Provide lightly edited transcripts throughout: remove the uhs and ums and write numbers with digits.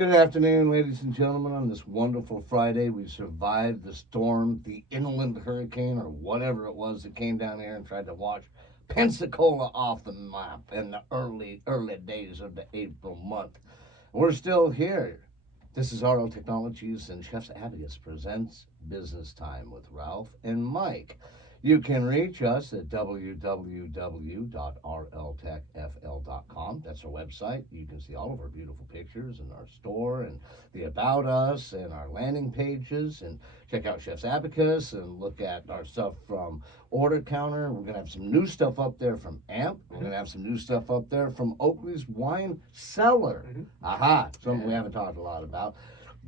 Good afternoon, ladies and gentlemen. On this wonderful Friday, we survived the storm, the inland hurricane, or whatever it was that came down here and tried to wash Pensacola off the map in the early days of the April month. We're still here. This is RL Technologies, and Chef's Abacus presents Business Time with Ralph and Mike. You can reach us at www.rltechfl.com. That's our website. You can see all of our beautiful pictures and our store and the About Us and our landing pages, and check out Chef's Abacus and look at our stuff from Order Counter. We're going to have some new stuff up there from AMP. We're going to have some new stuff up there from Oakley's Wine Cellar. Aha, something we haven't talked a lot about.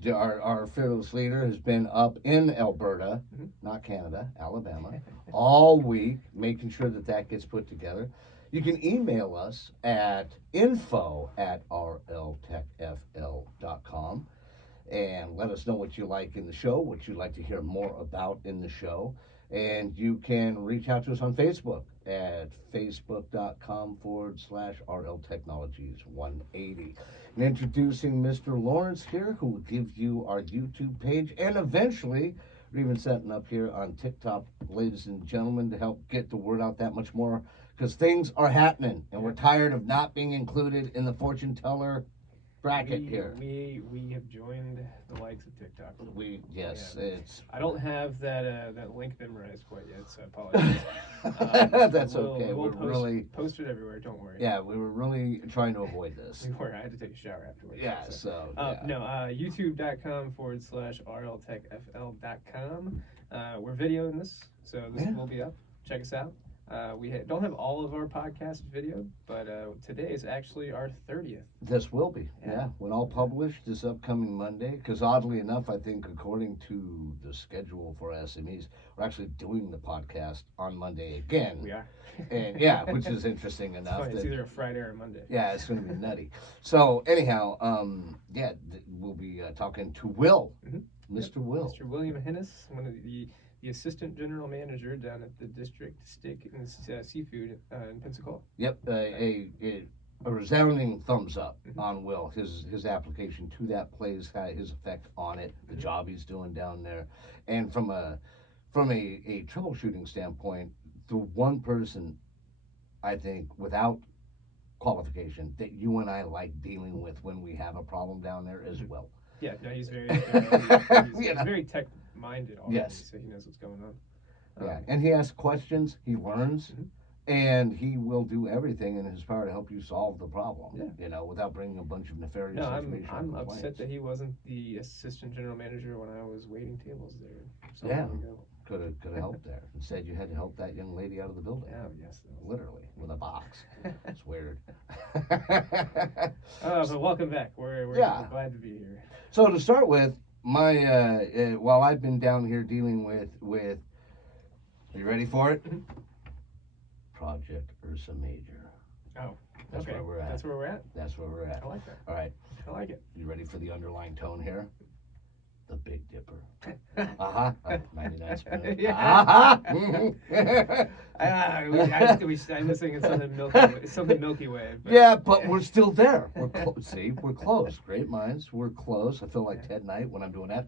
Our fearless leader has been up in Alberta, not Canada, Alabama, all week, making sure that gets put together. You can email us at info@rltechfl.com and let us know what you like in the show, what you'd like to hear more about in the show. And you can reach out to us on Facebook at facebook.com/RL Technologies 180. And introducing Mr. Lawrence here, who will give you our YouTube page, and eventually we're even setting up here on TikTok, ladies and gentlemen, to help get the word out that much more, because things are happening, and we're tired of not being included in the fortune teller bracket here. We have joined the likes of TikTok. Yes, Yeah. it's. I don't have that link memorized quite yet, so I apologize. That's we'll, okay. We'll really post it everywhere. Don't worry. Yeah, we were really trying to avoid this. We were. I had to take a shower afterwards. Yeah, YouTube.com/RLTechFL.com. We're videoing this, so this will be up. Check us out. We don't have all of our podcasts videoed, but today is actually our 30th. This will be, yeah. When all published this upcoming Monday, because oddly enough, I think according to the schedule for SMEs, we're actually doing the podcast on Monday again. We are. And which is interesting enough. Funny, it's either a Friday or a Monday. Yeah, it's going to be nutty. So anyhow, we'll be talking to Will, Mr. Will. Mr. William Hinnis, one of the assistant general manager down at the District Steak and Seafood in Pensacola. Yep, a resounding thumbs up on Will. His application to that place, his effect on it, the job he's doing down there, and from a troubleshooting standpoint, the one person I think without qualification that you and I like dealing with when we have a problem down there is Will. Yeah, no, he's very he's very tech-minded already, so he knows what's going on. Yeah, and he asks questions, he learns, and he will do everything in his power to help you solve the problem, without bringing a bunch of nefarious information. I'm upset that he wasn't the assistant general manager when I was waiting tables there so long ago. Could have helped there. Instead, you had to help that young lady out of the building. Yeah, yes. Literally, with a box. It's weird. But welcome back. We're glad to be here. So to start with, my while I've been down here dealing with, are you ready for it? Project Ursa Major. Oh, That's where we're at. That's where we're at? That's where we're at. I like that. All right. I like it. You ready for the underlying tone here? The Big Dipper. 99 spin. Yeah. I was thinking something Milky Way. But. Yeah, but we're still there. We're we're close. Great minds. We're close. I feel like Ted Knight when I'm doing that.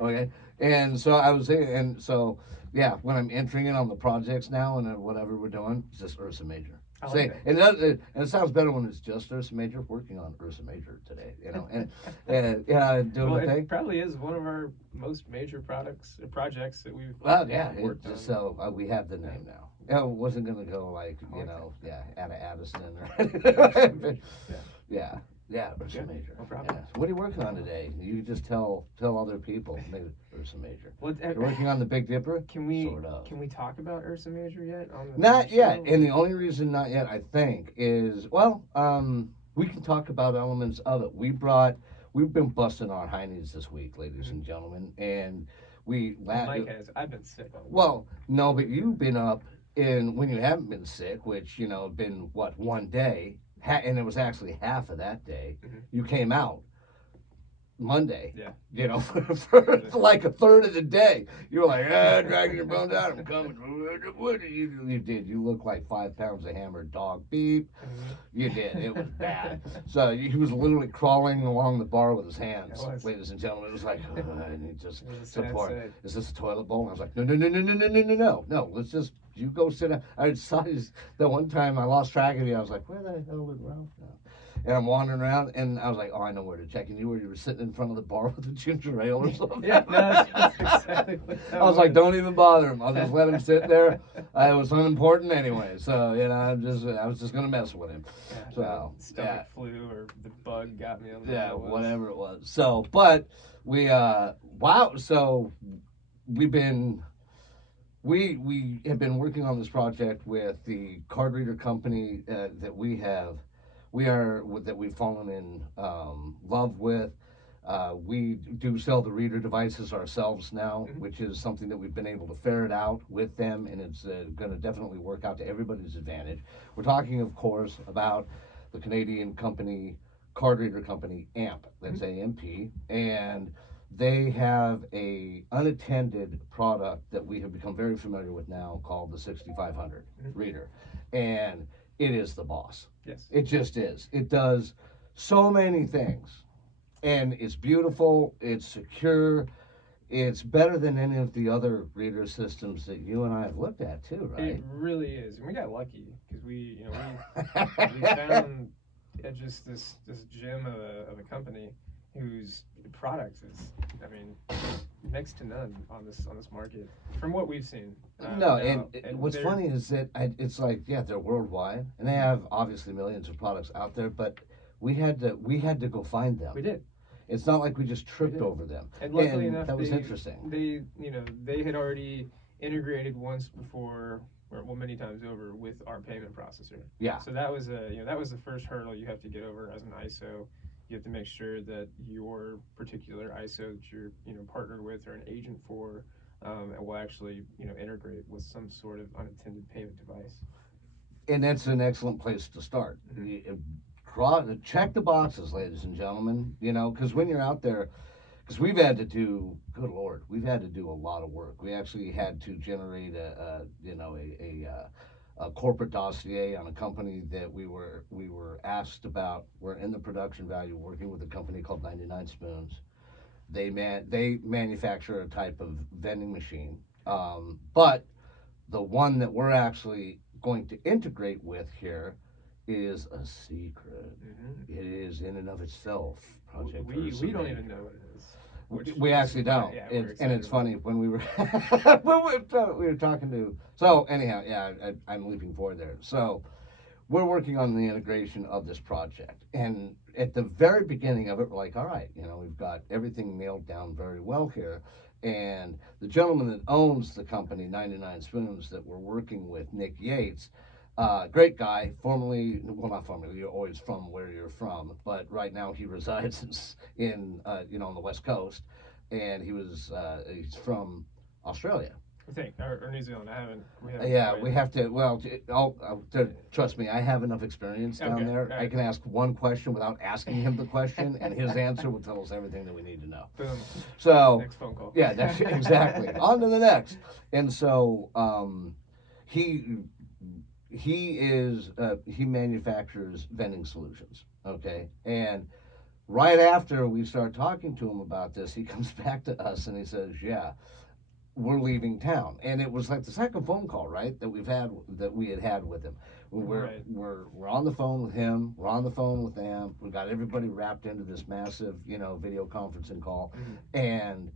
Okay. And so I was saying, when I'm entering it on the projects now and whatever we're doing, it's just Ursa Major. Like and it sounds better when it's just Ursa Major. Working on Ursa Major today, doing the thing. It probably is one of our most major projects that we've. Worked on. So we have the name now. It wasn't gonna go like out of Addison or. Ursa Major. No problem. Yeah. So what are you working on today? You just tell other people. Maybe Ursa Major. Well, You're working on the Big Dipper. Can we talk about Ursa Major yet? Not yet, and the only reason not yet, I think, is we can talk about elements of it. We've been busting our heinies this week, ladies and gentlemen, and Mike has. I've been sick. Well, no, but you've been up when you haven't been sick, which been one day. And it was actually half of that day. You came out Monday. Yeah. You know, for like a third of the day, you were like, dragging your bones out. I'm coming. What did you do? You did. You looked like 5 pounds of hammered dog. Beep. You did. It was bad. So he was literally crawling along the bar with his hands, ladies and gentlemen. It was like, I need just support. Is this a toilet bowl? I was like, no. Let's just, you go sit down. I decided that one time I lost track of you. I was like, where the hell did Ralph go? And I'm wandering around, and I was like, oh, I know where to check. And you were sitting in front of the bar with a ginger ale or something. Yeah, no, that's exactly what that I was like, don't even bother him. I'll just let him sit there. I was unimportant anyway, so you know, I was just gonna mess with him. Yeah, So stomach flu or the bug got me on that. Yeah, whatever it was. So, but we wow. So we've been. We have been working on this project with the card reader company that we've fallen in love with. We do sell the reader devices ourselves now, which is something that we've been able to ferret out with them, and it's going to definitely work out to everybody's advantage. We're talking, of course, about the Canadian company, card reader company, AMP. That's AMP, and they have a unattended product that we have become very familiar with now called the 6500 reader, and it is the boss. Yes. It just is. It does so many things, and it's beautiful, it's secure, it's better than any of the other reader systems that you and I have looked at too, right? It really is, and we got lucky because we found just this gem of a company whose product is, I mean, next to none on this market from what we've seen. And what's funny is that it's like, yeah, they're worldwide and they have obviously millions of products out there, but we had to go find them. We did. It's not like we just tripped over them. And luckily enough, that was interesting. They had already integrated once before, or well, many times over with our payment processor. Yeah. So that was the first hurdle you have to get over as an ISO. You have to make sure that your particular ISO that you're partnered with or an agent for and will actually integrate with some sort of unattended payment device. And that's an excellent place to start. Check the boxes, ladies and gentlemen. Because when you're out there, because we've had to do, good Lord, we've had to do a lot of work. We actually had to generate a corporate dossier on a company that we were asked about. We're in the production value working with a company called 99 Spoons. They manufacture a type of vending machine, but the one that we're actually going to integrate with here is a secret. It is in and of itself. Project we don't even know what it is. We actually don't. Yeah, and it's funny when we were we were talking to. So anyhow, yeah, I'm leaping forward there. So we're working on the integration of this project, and at the very beginning of it, we're like, all right, we've got everything nailed down very well here. And the gentleman that owns the company, 99 Spoons, that we're working with, Nick Yates, great guy, not formerly, you're always from where you're from, but right now he resides on the West Coast, and he's from Australia. I think, or New Zealand. We have to. Well, trust me, I have enough experience down there. Right. I can ask one question without asking him the question, and his answer will tell us everything that we need to know. Boom. So next phone call. Yeah, that's exactly. On to the next. And so he manufactures vending solutions. Okay, and right after we start talking to him about this, he comes back to us and he says, "Yeah, we're leaving town." And it was like the second phone call, right, that we had with him. We're on the phone with him. We're on the phone with them. We got everybody wrapped into this massive, video conferencing call, and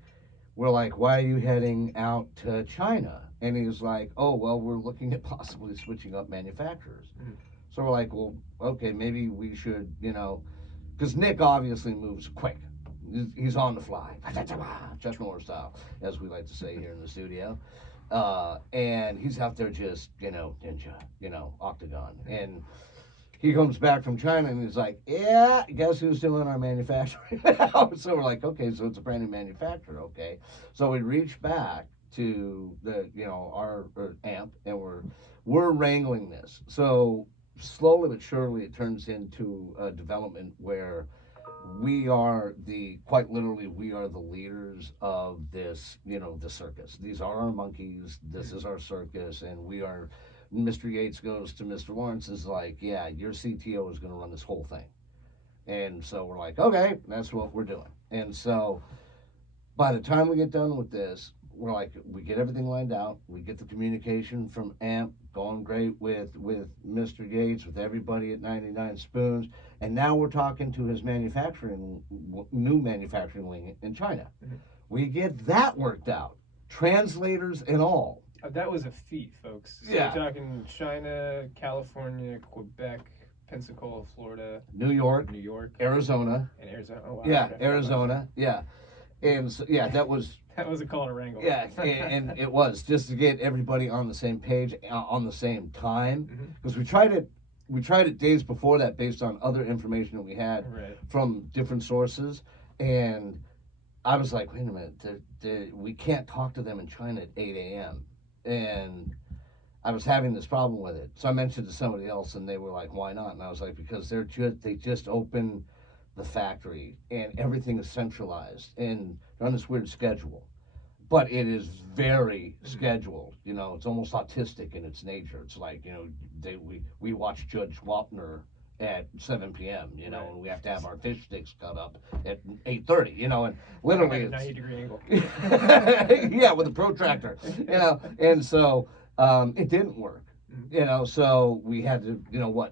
we're like, "Why are you heading out to China?" And he was like, "Oh, well, we're looking at possibly switching up manufacturers." So we're like, "Well, okay, maybe we should, because Nick obviously moves quick. He's on the fly, Chuck Norris style, as we like to say here in the studio. And he's out there just, ninja, octagon. And he comes back from China and he's like, "Yeah, guess who's doing our manufacturing now?" So we're like, okay, so it's a brand new manufacturer, okay. So we reach back to the, our AMP, and we're wrangling this. So slowly but surely it turns into a development where we are quite literally, we are the leaders of this, the circus. These are our monkeys. This is our circus, and we are. Mr. Yates goes to Mr. Lawrence, is like, yeah, your CTO is going to run this whole thing. And so we're like, okay, that's what we're doing. And so by the time we get done with this, we're like, we get everything lined out. We get the communication from AMP going great with Mr. Gates, with everybody at 99 Spoons, and now we're talking to his new manufacturing wing in China. Mhm. We get that worked out, translators and all. That was a feat, folks. So Yeah. we're talking China, California, Quebec, Pensacola, Florida, New York, New York, Arizona. and Arizona. Oh, wow. Yeah, Okay. Arizona. Yeah, and so, yeah, that was. That was a call to wrangle. Yeah, and it was just to get everybody on the same page, on the same time, Mhm. because we tried it days before that based on other information that we had Right. from different sources, and I was like, wait a minute, we can't talk to them in China at 8 a.m. and I was having this problem with it, so I mentioned to somebody else, and they were like, why not? And I was like, because they just opened the factory and everything is centralized and they're on this weird schedule, but it is very scheduled. It's almost autistic in its nature. It's like, we watch Judge Wapner at 7 p.m. Right. And we have to have our fish sticks cut up at 8:30. And literally At a it's 90-degree angle. yeah, with a protractor. And so it didn't work. So we had to,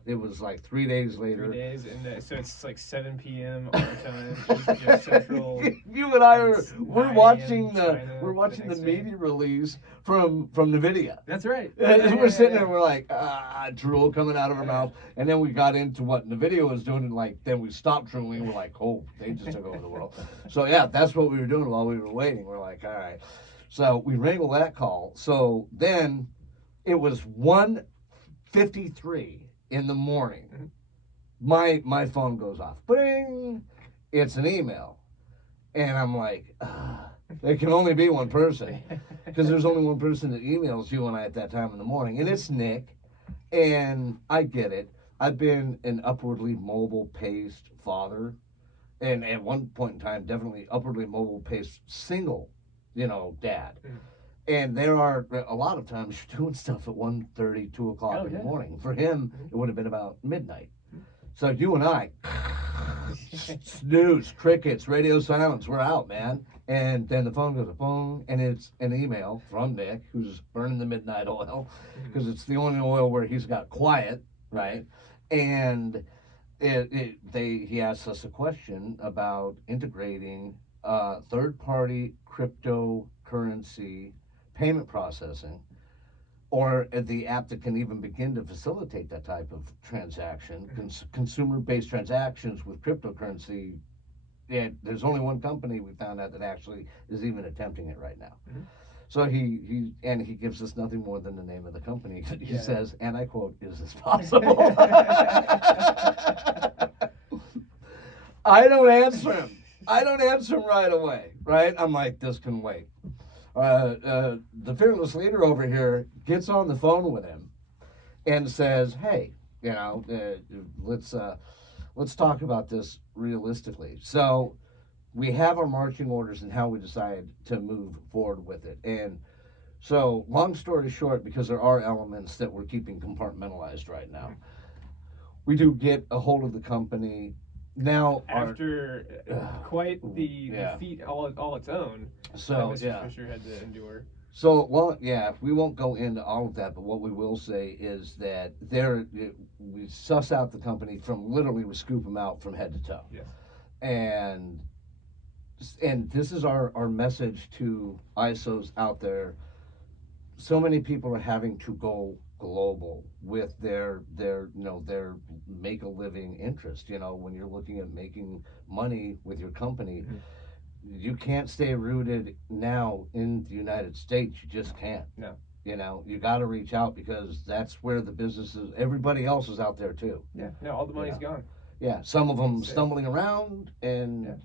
it was like 3 days later. 3 days, and so it's like 7 p.m. our time, just central. You and I are It's we're 9 watching a.m. the China we're watching the the next day. media release from NVIDIA. That's right. And we're sitting there, and we're like, drool coming out of our mouth. And then we got into what NVIDIA was doing, and then we stopped drooling. We're like, oh, they just took over the world. So yeah, that's what we were doing while we were waiting. We're like, all right. So we wrangled that call. So then it was 1:53 in the morning. Mhm. My phone goes off. Bing! It's an email. And I'm like, there can only be one person. Because there's only one person that emails you and I at that time in the morning. And it's Nick. And I get it. I've been an upwardly mobile paced father. And at one point in time, definitely upwardly mobile paced single, dad. Mhm. And there are a lot of times you're doing stuff at 1:30, 2 o'clock Oh, in the yeah. morning. For him, Mhm. it would have been about midnight. So you and I, snooze, crickets, radio silence, we're out, man. And then the phone goes, boom, and it's an email from Nick, who's burning the midnight oil, because it's the only oil where he's got quiet, right? And he asked us a question about integrating third-party cryptocurrency payment processing, or the app that can even begin to facilitate that type of transaction, consumer-based transactions with cryptocurrency. There's only one company we found out that actually is even attempting it right now. Mhm. So he gives us nothing more than the name of the company. He Yeah. says, and I quote, "Is this possible?" I don't answer him. Right away, right? I'm like, this can wait. The fearless leader over here gets on the phone with him and says, hey, let's talk about this realistically. So we have our marching orders and how we decide to move forward with it. And so long story short, because there are elements that we're keeping compartmentalized right now, we do get a hold of the company. Now, After quite the yeah. feat all its own, So Mr. yeah. Fisher had to endure. So, well, yeah, we won't go into all of that, but what we will say is that we suss out the company from literally, we scoop them out from head to toe. Yes. And this is our message to ISOs out there. So many people are having to go global with their make a living interest. When you're looking at making money with your company, you can't stay rooted now in the United States. You just can't. No. You got to reach out, because that's where the businesses, everybody else is out there too. Yeah. No, all the money's gone. Yeah, some of them That's it. stumbling around, and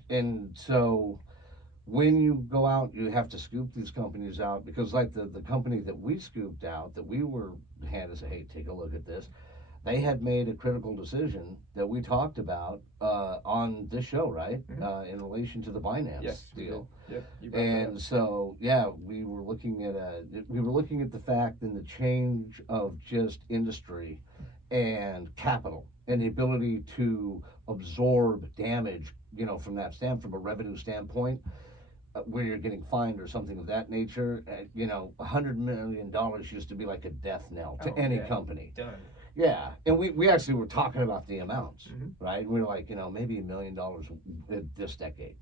so when you go out, you have to scoop these companies out, because like the company that we scooped out, that we were handed, say, hey, take a look at this. they had made a critical decision that we talked about on this show, right? Mhm. In relation to the Binance Yes, we did. deal. Yep, you brought that up. And so, yeah, we were looking at the fact and the change of just industry and capital and the ability to absorb damage, from that from a revenue standpoint, where you're getting fined or something of that nature. $100 million used to be like a death knell to Oh, any yeah. company. Done. Yeah, and we actually were talking about the amounts, Mhm. right? We were like, maybe $1 million this decade,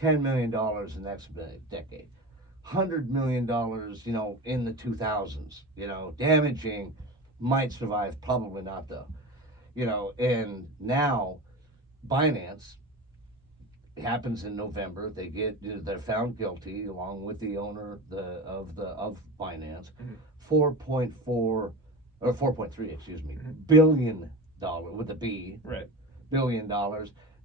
$10 million the next decade, $100 million, in the 2000s. Damaging, might survive, probably not though. And now Binance happens in November. They're found guilty along with the owner of Binance, Mhm. 4.4 or 4.3, excuse me, Mhm. $billion with a B, Right. $billion.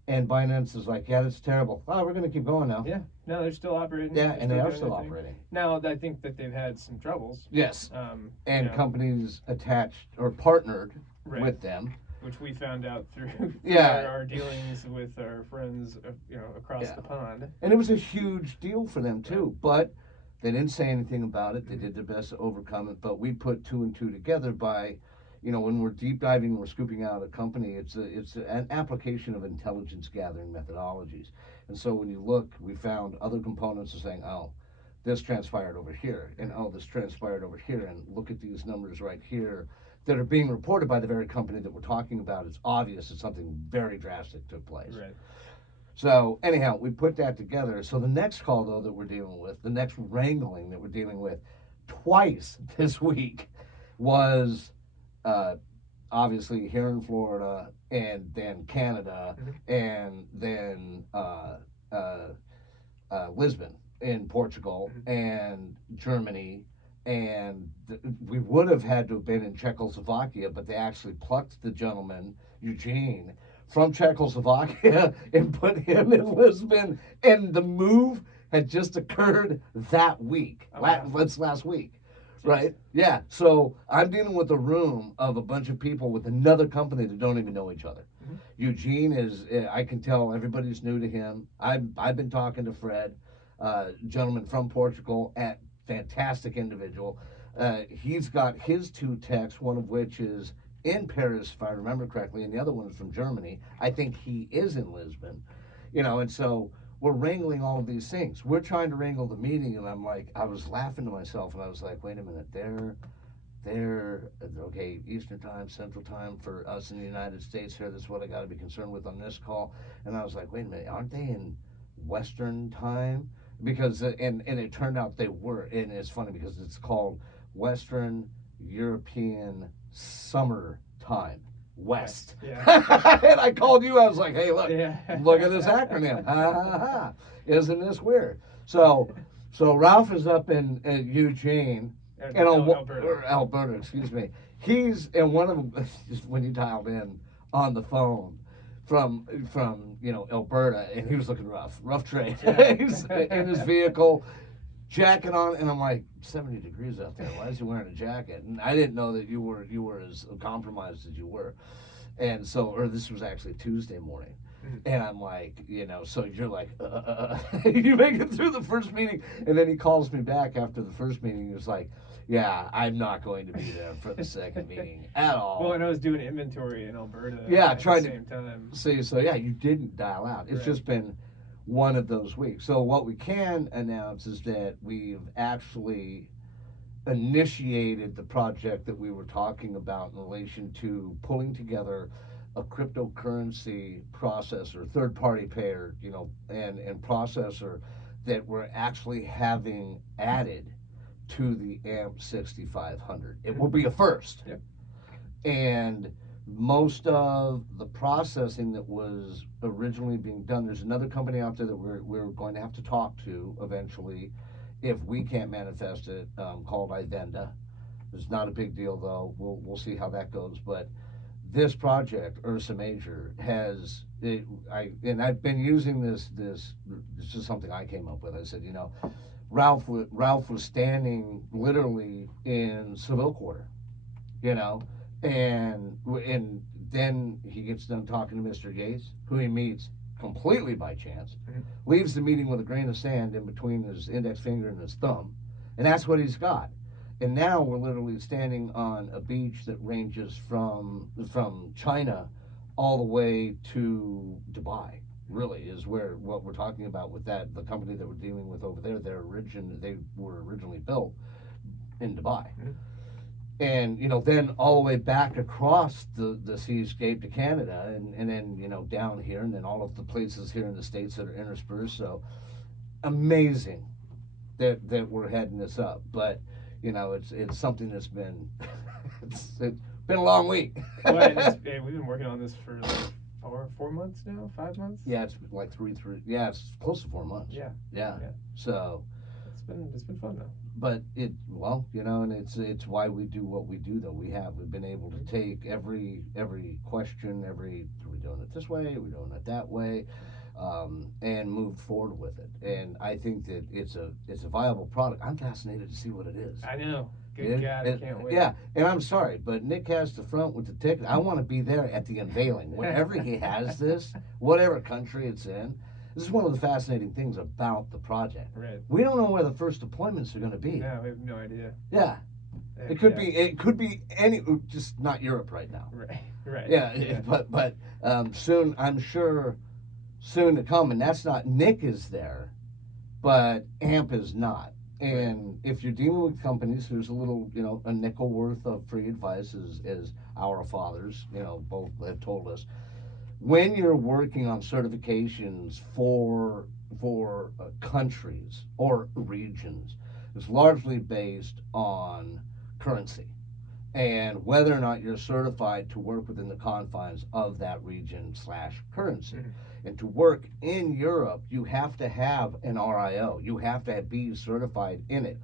And Binance is like, yeah, that's terrible. Oh, we're going to keep going now. Yeah. No, they're still operating. Yeah, They're and they are doing still their thing. operating. Now, I think that they've had some troubles. Yes. And you know, companies attached or partnered right, with them. which we found out through Yeah. our dealings with our friends, across Yeah. the pond. And it was a huge deal for them too. But they didn't say anything about it. They did their best to overcome it. But we put two and two together by, when we're deep diving, we're scooping out a company. It's an application of intelligence gathering methodologies. And so when you look, we found other components of saying, oh, this transpired over here, and oh, this transpired over here, and look at these numbers right here that are being reported by the very company that we're talking about. It's obvious that something very drastic took place. Right. So anyhow, we put that together. So the next call though that we're dealing with, the next wrangling that we're dealing with twice this week was obviously here in Florida and then Canada and then Lisbon in Portugal and Germany. And we would have had to have been in Czechoslovakia, but they actually plucked the gentleman, Eugene, from Czechoslovakia and put him in Lisbon. And the move had just occurred that week. Oh, wow. Last week. Right? Yeah. So I'm dealing with a room of a bunch of people with another company that don't even know each other. Mhm. Eugene is, I can tell everybody's new to him. I've been talking to Fred, gentleman from Portugal, fantastic individual. He's got his two techs, one of which is in Paris, if I remember correctly, and the other one is from Germany. I think he is in Lisbon, and so we're wrangling all of these things. We're trying to wrangle the meeting, and I was laughing to myself, and I was like, wait a minute, they're okay, Eastern time, Central time for us in the United States here. That's what I got to be concerned with on this call. And I was like, wait a minute, aren't they in Western time? Because and it turned out they were, and it's funny because it's called Western European Summer Time. West. Yeah. And I called you. I was like, "Hey, look at this Yeah. acronym. Ha ha ha! Isn't this weird?" So Ralph is up in Eugene, Alberta. Excuse me. He's in one of them. When you dialed in on the phone from Alberta, and he was looking rough trade. Yeah. He's in his vehicle, jacket on, and I'm like, 70 degrees out there. Why is he wearing a jacket? And I didn't know that you were as compromised as you were. And so, or this was actually Tuesday morning. And I'm like, so you're like, you make it through the first meeting. And then he calls me back after the first meeting. He was like, yeah, I'm not going to be there for the second meeting at all. Well, and I was doing inventory in Alberta. Yeah, at trying the to same time. see. So yeah, you didn't dial out. It's Right. just been one of those weeks. So what we can announce is that we've actually initiated the project that we were talking about in relation to pulling together a cryptocurrency processor, third-party payer, and processor that we're actually having added to the AMP 6500. It will be a first. Yep. And most of the processing that was originally being done, there's another company out there that we're going to have to talk to eventually if we can't manifest it, called Ivenda. It's not a big deal though. We'll see how that goes. But this project, Ursa Major, I've been using this is something I came up with. I said, Ralph was standing literally in Seville Quarter, And then he gets done talking to Mr. Gates, who he meets completely by chance, leaves the meeting with a grain of sand in between his index finger and his thumb, and that's what he's got. And now we're literally standing on a beach that ranges from China all the way to Dubai. Really is where what we're talking about with that the company that we're dealing with over there. They were originally built in Dubai. And then all the way back across the seascape to Canada, and then down here, and then all of the places here in the States that are interspersed. So amazing that we're heading this up, but it's something that's been it's been a long week. Well, we've been working on this for like 4 months now, 5 months. Yeah, it's like three. Yeah, it's close to 4 months. Yeah. So it's been fun though. But and it's why we do what we do. Though we've been able to take every question, are we doing it this way? Are we doing it that way? And move forward with it. And I think that it's a viable product. I'm fascinated to see what it is. I know. Good God, I can't wait. Yeah, and I'm sorry, but Nick has the front with the ticket. I want to be there at the unveiling. Whenever he has this, whatever country it's in. This is one of the fascinating things about the project. Right. We don't know where the first deployments are going to be. No, we have no idea. Yeah. It could be any, just not Europe right now. Right. Yeah. But soon, I'm sure, soon to come, and that's not, Nick is there, but AMP is not. And if you're dealing with companies, there's a little, a nickel worth of free advice, as our fathers, both have told us. When you're working on certifications for countries or regions, it's largely based on currency and whether or not you're certified to work within the confines of that region / currency. And to work in Europe, you have to have an RIO. You have to be certified in it.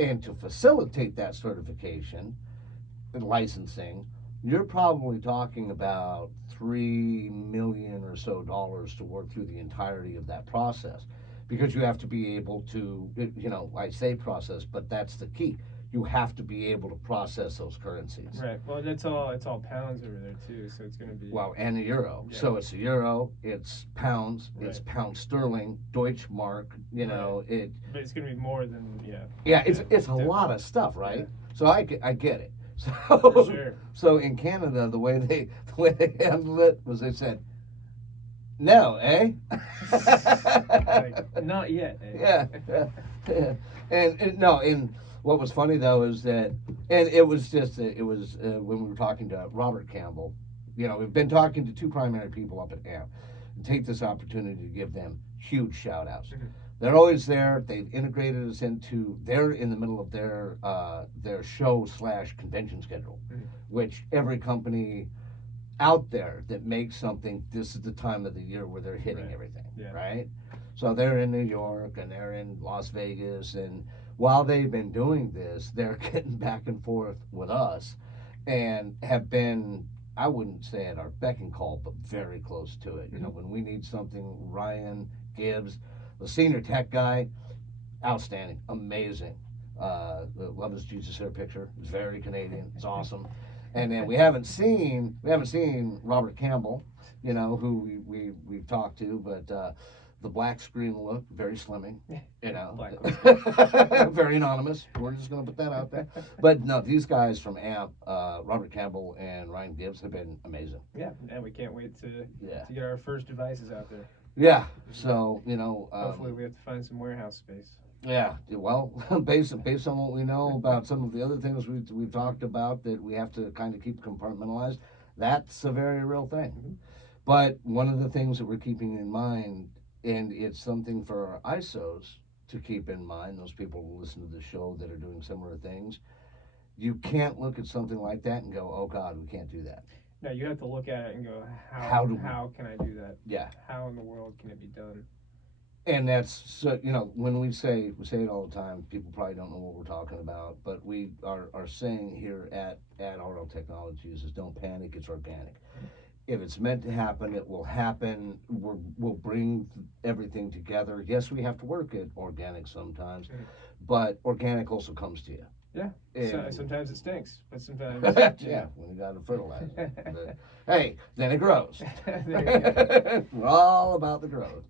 And to facilitate that certification and licensing, you're probably talking about $3 million or so to work through the entirety of that process, because you have to be able to, I say process, but that's the key. You have to be able to process those currencies. Right. Well, it's all pounds over there too, so it's going to be. Well, and a euro. Yeah. So it's a euro, it's pounds, it's pound sterling, Deutsche Mark. It. But it's going to be more than Yeah, it's a lot of stuff, right? Yeah. So I get it. So, for sure. So in Canada, the way they handled it was they said, "No, eh?" Like, not yet. Eh? Yeah. And what was funny though is that, and it was when we were talking to Robert Campbell. We've been talking to two primary people up at AMP, and take this opportunity to give them huge shout outs. They're always there. They've integrated us they're in the middle of their show / convention schedule, which every company out there that makes something, this is the time of the year where they're hitting everything, right? So they're in New York and they're in Las Vegas, and while they've been doing this, they're getting back and forth with us and have been, I wouldn't say at our beck and call, but very close to it. When we need something, Ryan Gibbs, the senior tech guy, outstanding, amazing. Love his Jesus hair picture. It's very Canadian. It's awesome. And then we haven't seen Robert Campbell, who we've talked to, but the black screen look, very slimming, very anonymous. We're just going to put that out there. But no, these guys from AMP, Robert Campbell and Ryan Gibbs, have been amazing. Yeah, and we can't wait to get our first devices out there. Yeah, so hopefully we have to find some warehouse space. Yeah, well, based on what we know about some of the other things we've talked about that we have to kind of keep compartmentalized, that's a very real thing. But one of the things that we're keeping in mind, and it's something for our ISOs to keep in mind, those people who listen to the show that are doing similar things, you can't look at something like that and go, oh God, we can't do that. No, you have to look at it and go, how can I do that? Yeah. How in the world can it be done? And that's, so, when we say it all the time, people probably don't know what we're talking about, but we are saying here at RL Technologies is don't panic, it's organic. If it's meant to happen, it will happen. We'll bring everything together. Yes, we have to work at organic sometimes, but organic also comes to you. Yeah. And- Sometimes it stinks, but sometimes yeah, when you got to fertilize it. But, hey, then it grows. There you We're all about the growth.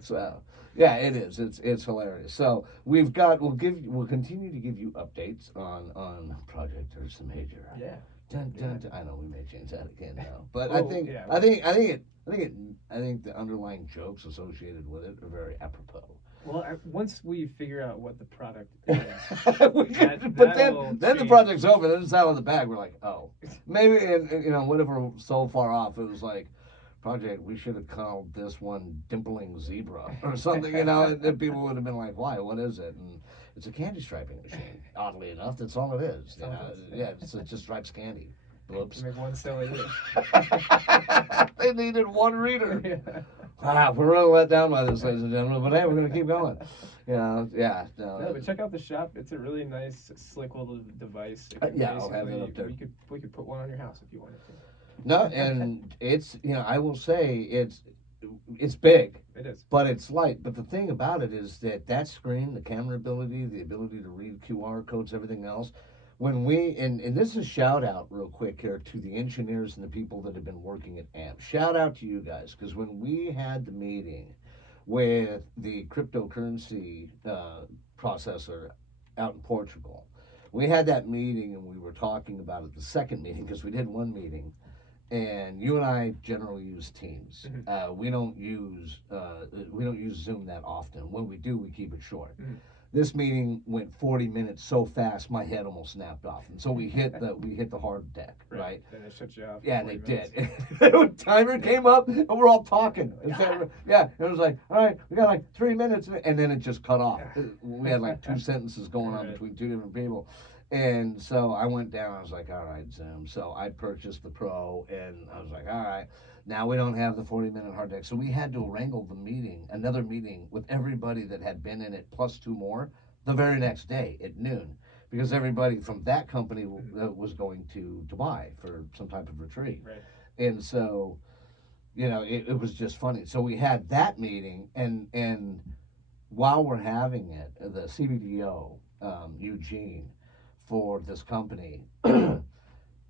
So, yeah, it is. It's hilarious. So we'll continue to give you updates on Project Ursa Major. Yeah. Dun, dun, dun. I know we may change that again now, but Oh, yeah. I think the underlying jokes associated with it are very apropos. Well, once we figure out what the product is, But that'll then the change. project's over. Then it's out of the bag. We're like, oh, maybe what if we're so far off? It was like, project. We should have called this one Dimpling Zebra or something. And people would have been like, why? What is it? And it's a candy striping machine. Oddly enough, that's all it is. Yeah, it just stripes candy. Whoops. Make one sale a year. They needed one reader. Yeah. Wow, we're really let down by this, ladies and gentlemen. But hey, we're gonna keep going. Yeah. No, but check out the shop. It's a really nice, slick little device. It can Yeah, I'll have that up there. We could put one on your house if you wanted to. No, and it's I will say it's big, It is. but it's light. But the thing about it is that screen, the camera ability, the ability to read QR codes, everything else. When and this is a shout out real quick here to the engineers and the people that have been working at AMP. Shout out to you guys, because when we had the meeting with the cryptocurrency processor out in Portugal, we had that meeting and we were talking about it, the second meeting, because we did one meeting. And you and I generally use Teams. Mhm. We don't use Zoom that often. When we do, we keep it short. Mhm. This meeting went 40 minutes so fast, my head almost snapped off. And so we hit the hard deck, right? Then they shut you off. Yeah, for they 40 minutes. did. The timer came up, and we're all talking. Yeah, it was like, all right, we got like 3 minutes, and then it just cut off. We had like 2 sentences going on Right. between 2 different people. And so I went down. I was like, all right, Zoom. So I purchased the Pro, and I was like, all right, now we don't have the 40-minute hard deck. So we had to wrangle another meeting with everybody that had been in it, plus 2 more, the very next day at noon, because everybody from that company was going to Dubai for some type of retreat. Right. And so, it was just funny. So we had that meeting, and while we're having it, the CBDO, Eugene, for this company,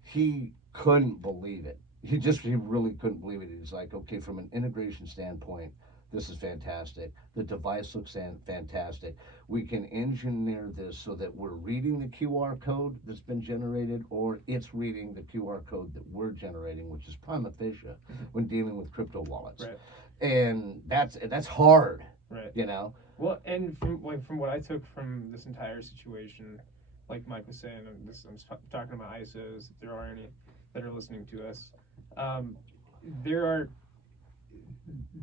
he couldn't believe it. He really couldn't believe it. He's like, okay, from an integration standpoint, this is fantastic. The device looks fantastic. We can engineer this so that we're reading the QR code that's been generated, or it's reading the QR code that we're generating, which is prima facie when dealing with crypto wallets. Right. And that's hard. Right. Well, and from what I took from this entire situation, like Mike was saying, I'm talking about ISOs, if there are any that are listening to us. There are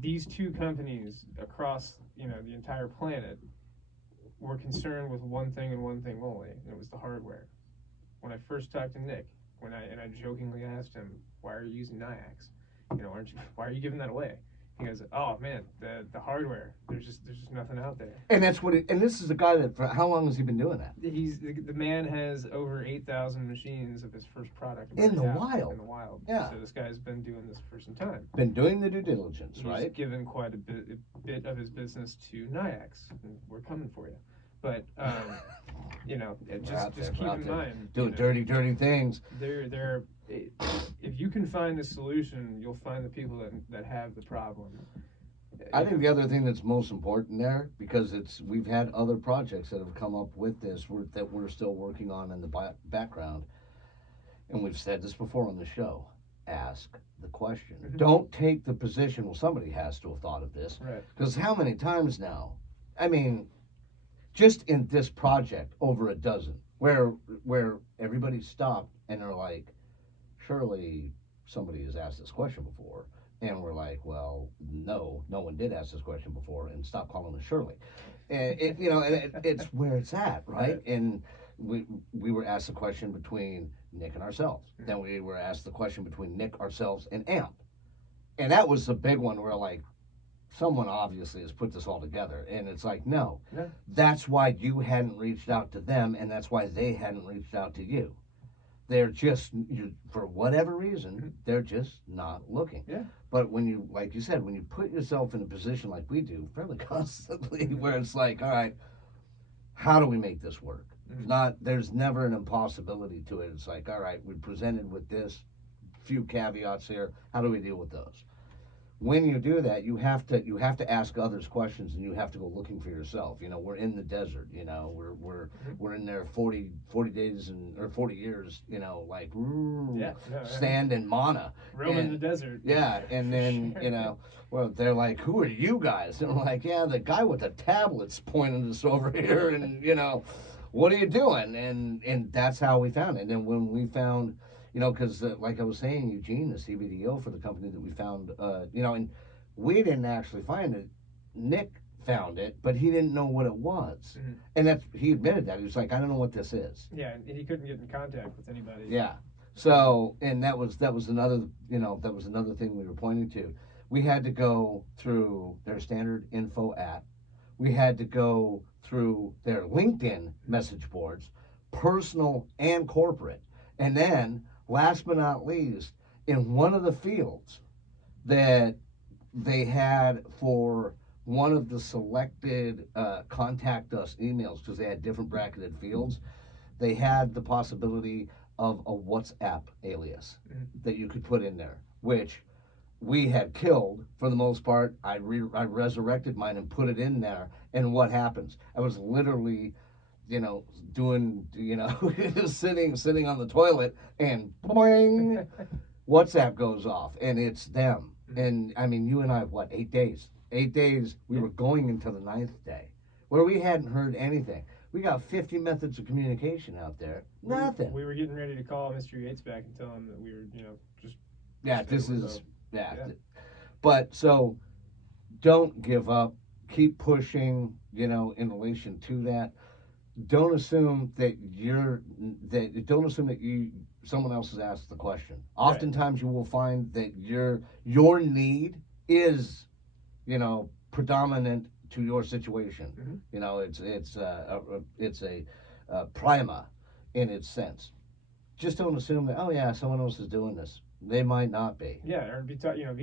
these 2 companies across, the entire planet were concerned with one thing and one thing only, and it was the hardware. When I first talked to Nick, I jokingly asked him, why are you using NIAX? Why are you giving that away? He goes, oh man, the hardware. There's just nothing out there. and that's what. And this is a guy that. For how long has he been doing that? The man has over 8,000 machines of his first product In the out wild. In the wild. Yeah. So this guy's been doing this for some time. Been doing the due diligence, He's right? given quite a bit of his business to NIAX, and we're coming for you. But just keep in mind, doing dirty things. They're if you can find the solution, you'll find the people that have the problem. I think the other thing that's most important there, because we've had other projects that have come up with this that we're still working on in the background, and we've said this before on the show. Ask the question. Mhm. Don't take the position. Well, somebody has to have thought of this. Right. Because how many times now? I mean, just in this project, over a dozen, where everybody stopped and they're like, surely somebody has asked this question before. And we're like, well, no one did ask this question before, and stop calling us Shirley. And it's where it's at, right? And we were asked the question between Nick and ourselves. Mm-hmm. Then we were asked the question between Nick, ourselves, and AMP. And that was the big one where like, someone obviously has put this all together. And it's like, no, that's why you hadn't reached out to them, and that's why they hadn't reached out to you. They're just, for whatever reason, they're just not looking. Yeah. But when you, like you said, when you put yourself in a position like we do fairly constantly, where it's like, all right, how do we make this work? There's never an impossibility to it. It's like, all right, we presented with this few caveats here. How do we deal with those? When you do that, you have to ask others questions, and you have to go looking for yourself. We're in the desert. We're in there 40 days or 40 years. Like sand and mana. Roaming the desert. Yeah, and then Sure. well, they're like, who are you guys? And we're like, yeah, the guy with the tablets pointing us over here, and what are you doing? And that's how we found it. And when we found, because like I was saying, Eugene, the CBDO for the company that we found, and we didn't actually find it. Nick found it, but he didn't know what it was, and he admitted that. He was like, I don't know what this is. Yeah, and he couldn't get in contact with anybody. Yeah. So, and that was another thing we were pointing to. We had to go through their standard info app. We had to go through their LinkedIn message boards, personal and corporate. And then, last but not least, in one of the fields that they had for one of the selected contact us emails, because they had different bracketed fields, they had the possibility of a WhatsApp alias that you could put in there, which we had killed for the most part. I resurrected mine and put it in there, and what happens? I was literally, doing, sitting on the toilet, and boing, WhatsApp goes off, and it's them. And I mean, you and I, 8 days? 8 days. We were going into the 9th day, where we hadn't heard anything. We got 50 methods of communication out there. Nothing. We were getting ready to call Mr. Yates back and tell him that we were, just. Yeah, this is. Yeah. But so don't give up. Keep pushing, in relation to that. Don't assume that someone else has asked the question. Oftentimes you will find that your need is, predominant to your situation. It's a prima in its sense. Just don't assume that, oh yeah, someone else is doing this. They might not be. Yeah, or be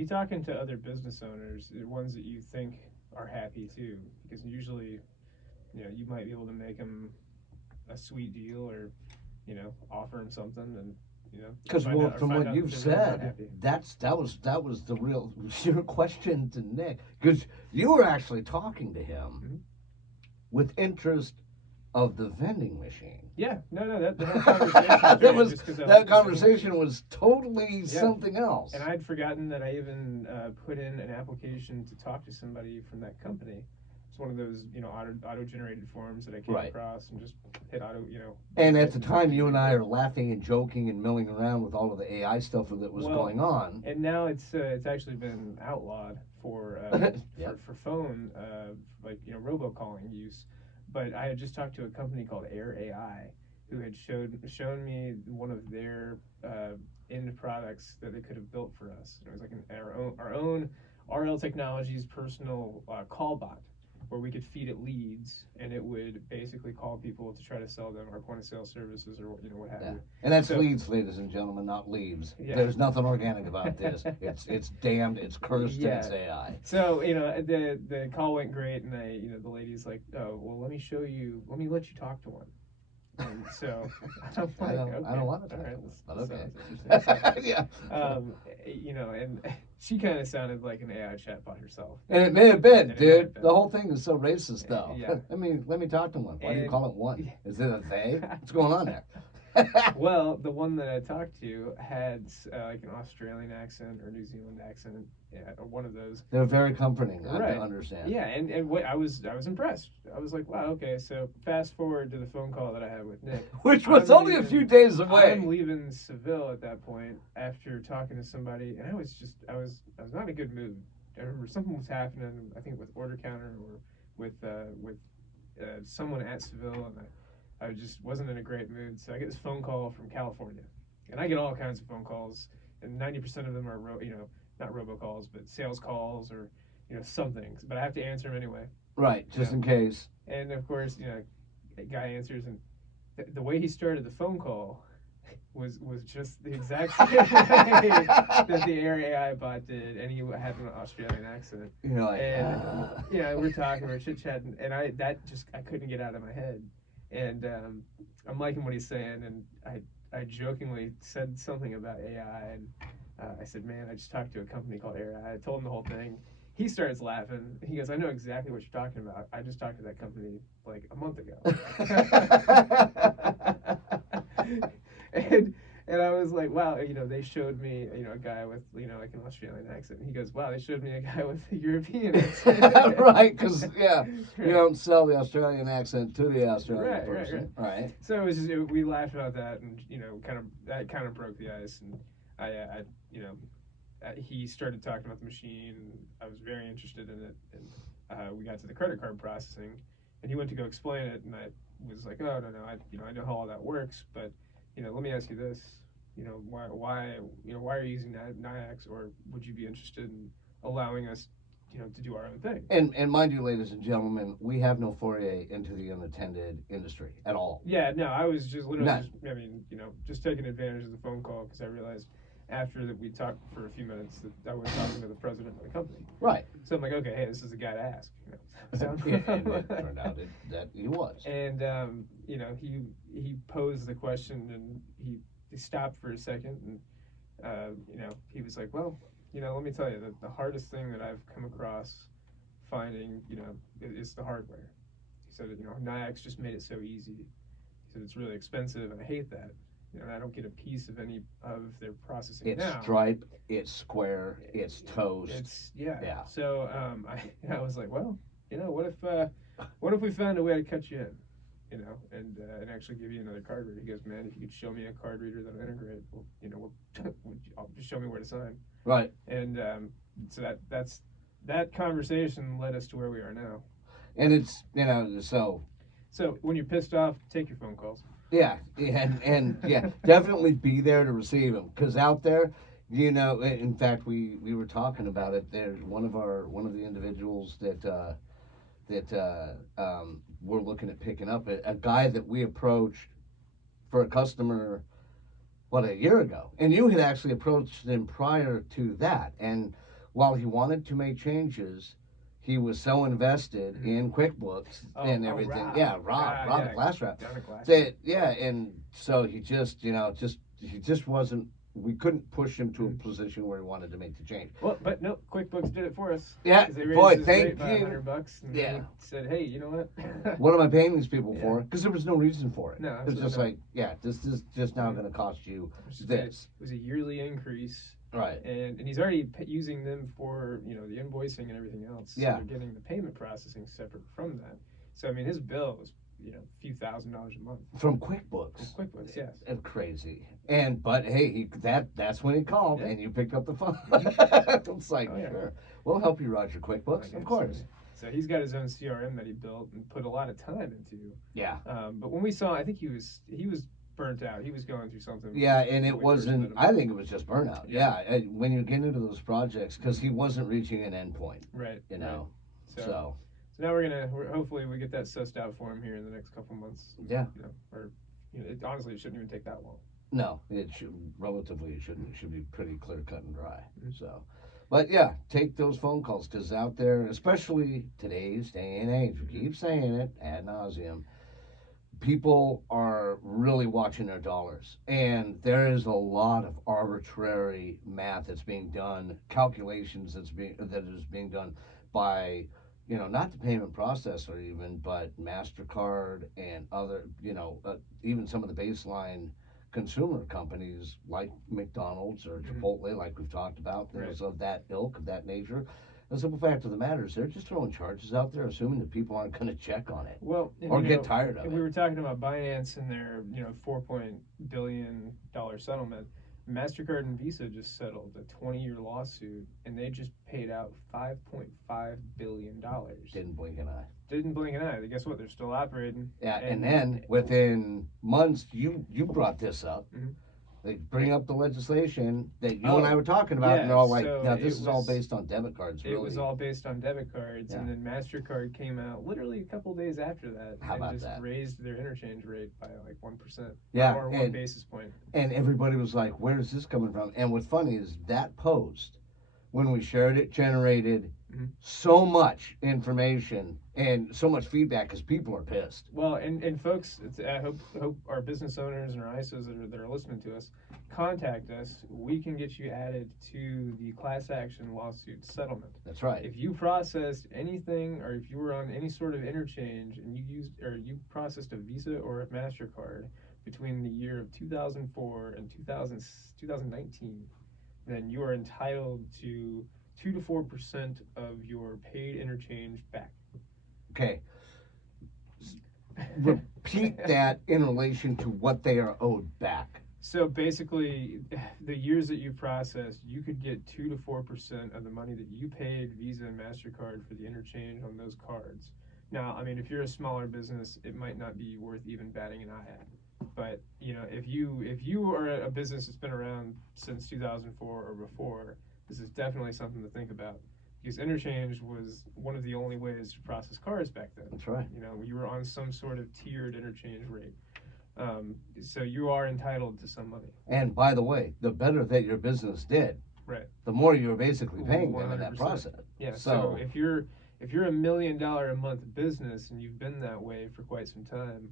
talking to other business owners, the ones that you think are happy too, because usually, you might be able to make them a sweet deal, or, offer them something, and because from what you've said, that was your question to Nick, because you were actually talking to him with interest of the vending machine. Yeah, no, that conversation. that conversation was totally something else. And I'd forgotten that I even put in an application to talk to somebody from that company. It's one of those, auto-generated forms that I came across, and just hit auto, And at the time, you and I are laughing and joking and milling around with all of the AI stuff that was going on. And now it's actually been outlawed for phone, robocalling use. But I had just talked to a company called Air AI, who had shown me one of their end products that they could have built for us. It was like our own RL Technologies personal call bot, where we could feed it leads, and it would basically call people to try to sell them our point of sale services, or what have you. And that's leads, ladies and gentlemen, not leaves. Yeah. There's nothing organic about this. It's damned, it's cursed, and it's AI. So the call went great, and the lady's like, oh well, let me let you talk to one. And so I'm like, I don't want to talk to okay. Yeah. And she kind of sounded like an AI chatbot herself. And it may have been, dude. The whole thing is so racist, though. Yeah. let me talk to one. Why do you call it one? Is it a they? What's going on there? Well, the one that I talked to had like an Australian accent or New Zealand accent, or one of those. They're very comforting. I can understand. Yeah, and I was impressed. I was like, wow, okay. So fast forward to the phone call that I had with Nick, which was only a few days away. I'm leaving Seville at that point after talking to somebody, and I was not in a good mood. I remember something was happening. I think with order counter or with someone at Seville, and I just wasn't in a great mood. So I get this phone call from California, and I get all kinds of phone calls, and 90% of them are not robocalls, but sales calls or something. But I have to answer them anyway. Right, just in case. And of course, the guy answers, and the way he started the phone call was just the exact same way that the Air AI bot did, and he had an Australian accent. You're like, and we're talking, we're chit chatting, and I couldn't get out of my head. And I'm liking what he's saying, and I jokingly said something about AI, and I said, man, I just talked to a company called AI. I told him the whole thing. He starts laughing. He goes, I know exactly what you're talking about. I just talked to that company like a month ago. and and I was like, wow, they showed me, a guy with, like an Australian accent. He goes, wow, they showed me a guy with a European accent. Right, because you don't sell the Australian accent to the Australian person, right? So it was we laughed about that, and that kind of broke the ice, and he started talking about the machine. And I was very interested in it, and we got to the credit card processing, and he went to go explain it, and I was like, oh no, I know how all that works, but let me ask you this, why are you using NIAX, or would you be interested in allowing us, to do our own thing? And mind you, ladies and gentlemen, we have no foray into the unattended industry at all. Yeah, no, I was just literally, just taking advantage of the phone call, because I realized after that we talked for a few minutes that I was talking to the president of the company. Right. So I'm like, okay, hey, this is the guy to ask. Yeah, and it turned out that he was. And he posed the question, and he stopped for a second, and he was like, well, let me tell you that the hardest thing that I've come across finding, is the hardware. He said, NIAX just made it so easy. He said it's really expensive, and I hate that. And I don't get a piece of any of their processing it's now. It's Stripe, it's Square, it's Toast. Yeah. So I was like, well, what if we found a way to cut you in, and actually give you another card reader? He goes, man, if you could show me a card reader that'll integrate, I'll just show me where to sign. Right. And so that conversation led us to where we are now. And it's So when you're pissed off, take your phone calls. Yeah, and yeah, definitely be there to receive them, because out there, in fact, we were talking about it. There's one of the individuals that we're looking at picking up, a guy that we approached for a customer, a year ago, and you had actually approached him prior to that, and while he wanted to make changes, he was so invested in QuickBooks and everything. Rob. Rob at GlassWrap. And so he just, he just wasn't. We couldn't push him to a position where he wanted to make the change. Well, but no, QuickBooks did it for us. Yeah, they raised boy, his thank rate by you. $100, and Yeah. he said, hey, you know what? What am I paying these people for? Because there was no reason for it. No, it's just like, this is just now going to cost you this. It was a yearly increase. Right. And he's already using them for, the invoicing and everything else. So yeah. they're getting the payment processing separate from that. So, I mean, his bill was, a few $1,000s a month. From QuickBooks. From QuickBooks, yes. And crazy. But hey, that's when he called, and you picked up the phone. It's like, sure. We'll help you run your QuickBooks, of course. So he's got his own CRM that he built and put a lot of time into. Yeah. But when we saw, I think he was burnt out. He was going through something. Yeah, and it wasn't. I think it was just burnout. Yeah, when you get into those projects, because he wasn't reaching an end point. Right. Right. So now we're hopefully we get that sussed out for him here in the next couple months. Yeah. Honestly, it shouldn't even take that long. No, it should relatively. It shouldn't. It should be pretty clear cut and dry. Mm-hmm. So, but yeah, take those phone calls, because out there, especially today's day and age, we keep saying it ad nauseum. People are really watching their dollars, and there is a lot of arbitrary math that's being done, calculations that is being done by, not the payment processor even, but MasterCard and other, even some of the baseline consumer companies like McDonald's or Chipotle, like we've talked about, things of that ilk, of that nature. The simple fact of the matter is they're just throwing charges out there, assuming that people aren't going to check on it, or get tired of it. We were talking about Binance and their $4 billion settlement. MasterCard and Visa just settled a 20-year lawsuit, and they just paid out $5.5 billion. Didn't blink an eye. Didn't blink an eye. Guess what? They're still operating. Yeah, and then within months, you brought this up. Mm-hmm. They bring up the legislation that you and I were talking about, and they're all like, so now this is all based on debit cards, really. It was all based on debit cards, and then MasterCard came out literally a couple days after that. How about and just that? raised their interchange rate by like 1%. Yeah. Or 1 basis point. And everybody was like, where is this coming from? And what's funny is that post, when we shared it, generated so much information and so much feedback because people are pissed. Well, and folks, I hope our business owners and our ISOs that are listening to us contact us. We can get you added to the class action lawsuit settlement. That's right. If you processed anything, or if you were on any sort of interchange and you processed a Visa or a MasterCard between the year of 2004 and 2019, then you are entitled to 2 to 4% of your paid interchange back. Okay. Repeat that in relation to what they are owed back. So basically, the years that you processed, you could get 2 to 4% of the money that you paid Visa and MasterCard for the interchange on those cards. Now, I mean, if you're a smaller business, it might not be worth even batting an eye at. But if you are a business that's been around since 2004 or before, this is definitely something to think about. Because interchange was one of the only ways to process cards back then. That's right. You were on some sort of tiered interchange rate. So you are entitled to some money. And by the way, the better that your business did, right, the more you're basically paying them in that 100%. process. Yeah. So if you're $1 million a month business and you've been that way for quite some time,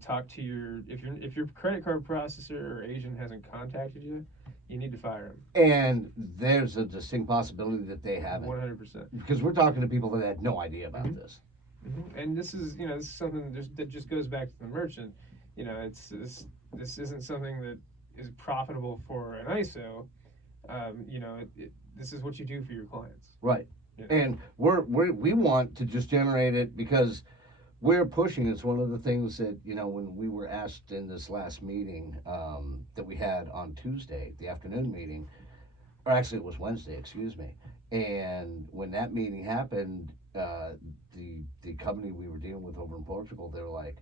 talk to if your credit card processor or agent hasn't contacted you, you need to fire them. And there's a distinct possibility that they haven't. 100%. Because we're talking to people that had no idea about Mm-hmm. this. Mm-hmm. And this is something that just goes back to the merchant. This isn't something that is profitable for an ISO. This is what you do for your clients. Right. Yeah. And we want to just generate it because we're pushing. It's one of the things that, when we were asked in this last meeting that we had on Tuesday, the afternoon meeting, or actually it was Wednesday, excuse me. And when that meeting happened, the company we were dealing with over in Portugal, they were like,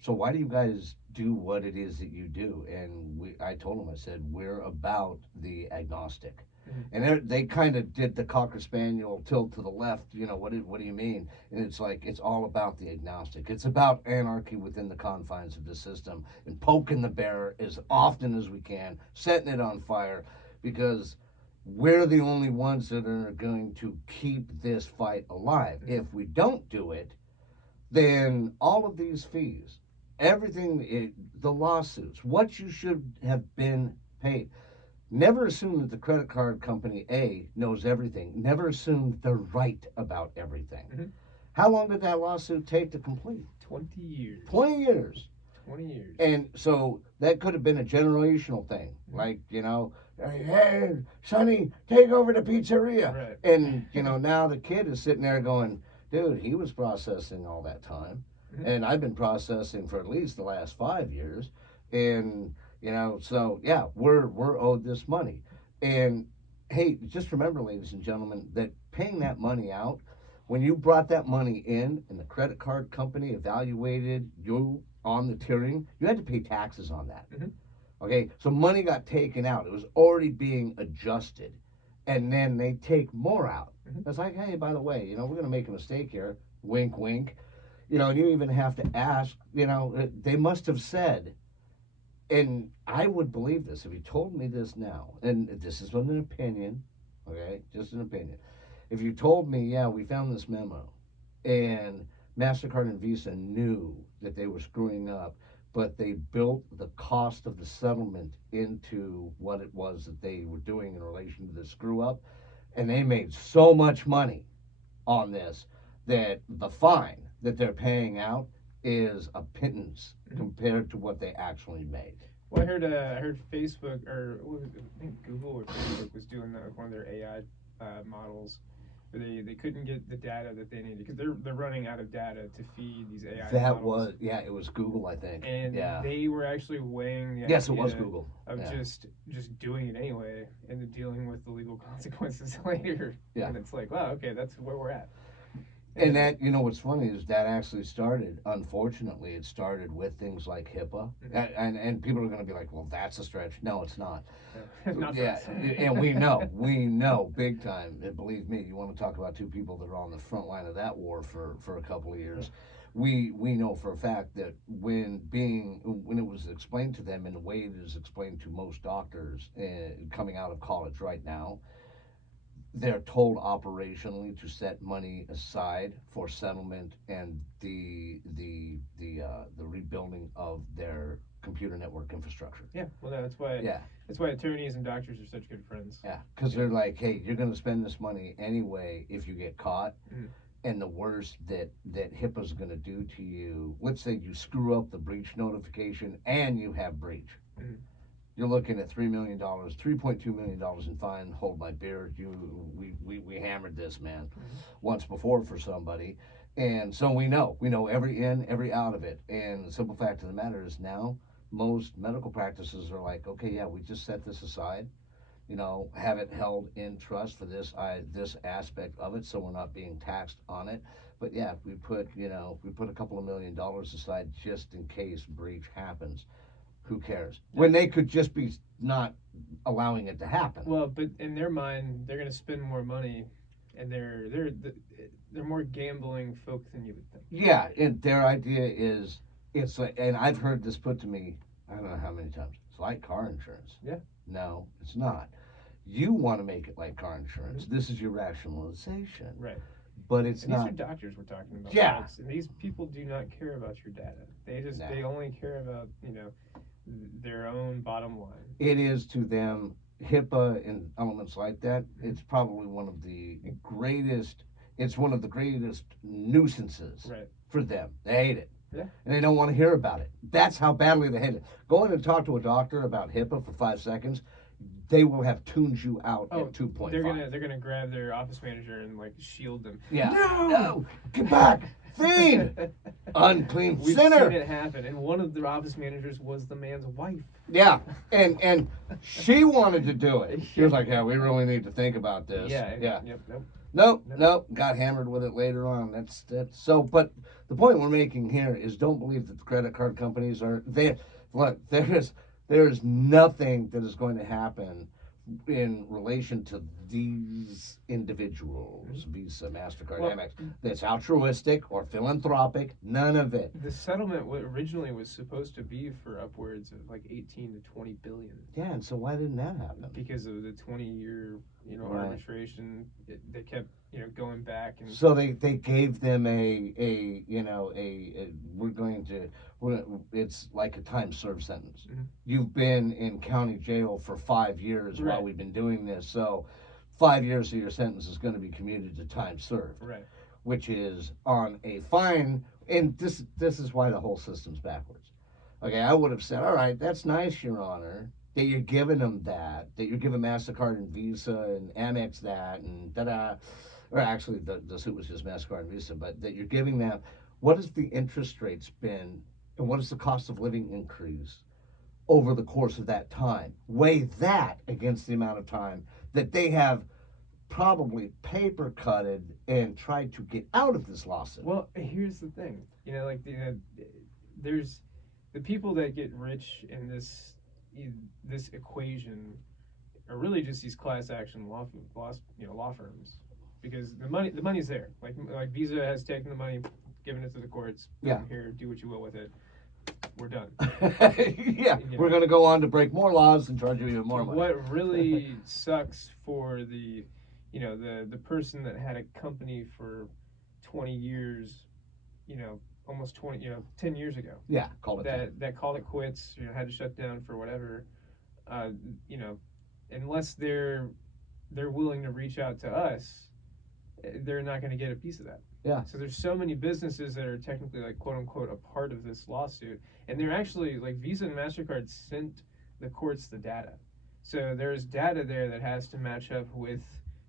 so why do you guys do what it is that you do? And I told them, I said, we're about the agnostic. Mm-hmm. And they kind of did the Cocker Spaniel tilt to the left. What do you mean? And it's like, it's all about the agnostic. It's about anarchy within the confines of the system and poking the bear as often as we can, setting it on fire, because we're the only ones that are going to keep this fight alive. Mm-hmm. If we don't do it, then all of these fees, everything, the lawsuits, what you should have been paid. Never assume that the credit card company A knows everything. Never assume they're right about everything. Mm-hmm. How long did that lawsuit take to complete? 20 years. 20 years. 20 years. And so that could have been a generational thing. Like, hey, Sonny, take over the pizzeria. Right. And, now the kid is sitting there going, dude, he was processing all that time. Mm-hmm. And I've been processing for at least the last 5 years. And, so yeah, we're owed this money. And hey, just remember, ladies and gentlemen, that paying that money out, when you brought that money in and the credit card company evaluated you on the tiering, you had to pay taxes on that. Mm-hmm. Okay, so money got taken out. It was already being adjusted. And then they take more out. Mm-hmm. It's like, hey, by the way, we're going to make a mistake here. Wink, wink. And you even have to ask, they must have said, and I would believe this if you told me this now, and this is an opinion, okay, just an opinion. If you told me, yeah, we found this memo, and MasterCard and Visa knew that they were screwing up, but they built the cost of the settlement into what it was that they were doing in relation to the screw up, and they made so much money on this that the fine that they're paying out is a pittance compared to what they actually made. Well, I heard Facebook, or I think Google or Facebook was doing that with one of their AI models, where they couldn't get the data that they needed because they're running out of data to feed these AI models. It was Google, I think. And they were actually weighing the Yes, it idea was Google. of just doing it anyway and then dealing with the legal consequences later. Yeah. And it's like, wow, okay, that's where we're at. And that, what's funny is that actually started, unfortunately, it started with things like HIPAA. Mm-hmm. And people are going to be like, well, that's a stretch. No, it's not. Not yeah, and we know big time. And believe me, you want to talk about two people that are on the front line of that war for a couple of years. We know for a fact that when it was explained to them in the way it is explained to most doctors coming out of college right now, they're told operationally to set money aside for settlement and the rebuilding of their computer network infrastructure. Yeah, well, no, that's why. Yeah. That's why attorneys and doctors are such good friends. Yeah, because they're like, hey, you're going to spend this money anyway if you get caught. Mhm. And the worst that HIPAA's going to do to you, let's say you screw up the breach notification and you have breach. Mhm. You're looking at $3 million, $3.2 million in fine. Hold my beer. We hammered this, man, once before for somebody. And so we know every in, every out of it. And the simple fact of the matter is now most medical practices are like, okay, yeah, we just set this aside, have it held in trust for this aspect of it, so we're not being taxed on it. But yeah, we put a couple of $1 million aside just in case breach happens. Who cares? When they could just be not allowing it to happen. Well, but in their mind, they're going to spend more money, and they're more gambling folk than you would think. Yeah, and their idea is it's like, and I've heard this put to me, I don't know how many times. It's like car insurance. Yeah. No, it's not. You want to make it like car insurance. Mm-hmm. This is your rationalization. Right. But it's and not. These are doctors we're talking about. Yeah. Folks, and these people do not care about your data. They only care about their own bottom line. It is to them, HIPAA and elements like that. It's probably one of the greatest. It's one of the greatest nuisances for them. They hate it. Yeah. And they don't want to hear about it. That's how badly they hate it. Go in and talk to a doctor about HIPAA for 5 seconds. They will have tuned you out at 2.5. They're gonna grab their office manager and shield them. Yeah. No, get back, fiend, unclean sinner. We've seen it happen, and one of the office managers was the man's wife. Yeah, and she wanted to do it. She was like, "Yeah, we really need to think about this." Yeah. Yep, nope. Nope. Got hammered with it later on. That's so. But the point we're making here is, don't believe that the credit card companies are there. Look, there's nothing that is going to happen in relation to these individuals, Visa, MasterCard, Amex, that's altruistic or philanthropic. None of it. The settlement originally was supposed to be for upwards of 18 to 20 billion. Yeah, and so why didn't that happen? Because of the 20-year, arbitration. They kept, going back, and so they gave them it's like a time served sentence. Mm-hmm. You've been in county jail for 5 years while we've been doing this, so 5 years of your sentence is going to be commuted to time served, which is on a fine. And this is why the whole system's backwards. Okay, I would have said, all right, that's nice, Your Honor, that you're giving them that you're giving MasterCard and Visa and Amex that, and or actually the suit was just MasterCard and Visa, but that you're giving them. What has the interest rates been, and what is the cost of living increase over the course of that time? Weigh that against the amount of time that they have probably paper cutted and tried to get out of this lawsuit. Well, here's the thing. There's the people that get rich in this equation are really just these class action law firms, because the money's there. Like Visa has taken the money, given it to the courts. Here, do what you will with it. We're done. We're going to go on to break more laws and charge you even more money. What really sucks for the person that had a company for 20 years, almost 20, 10 years ago. Yeah, called it that called it quits, had to shut down for whatever. Unless they're willing to reach out to us, they're not going to get a piece of that. Yeah. So there's so many businesses that are technically quote unquote a part of this lawsuit, and they're actually Visa and MasterCard sent the courts the data. So there's data there that has to match up with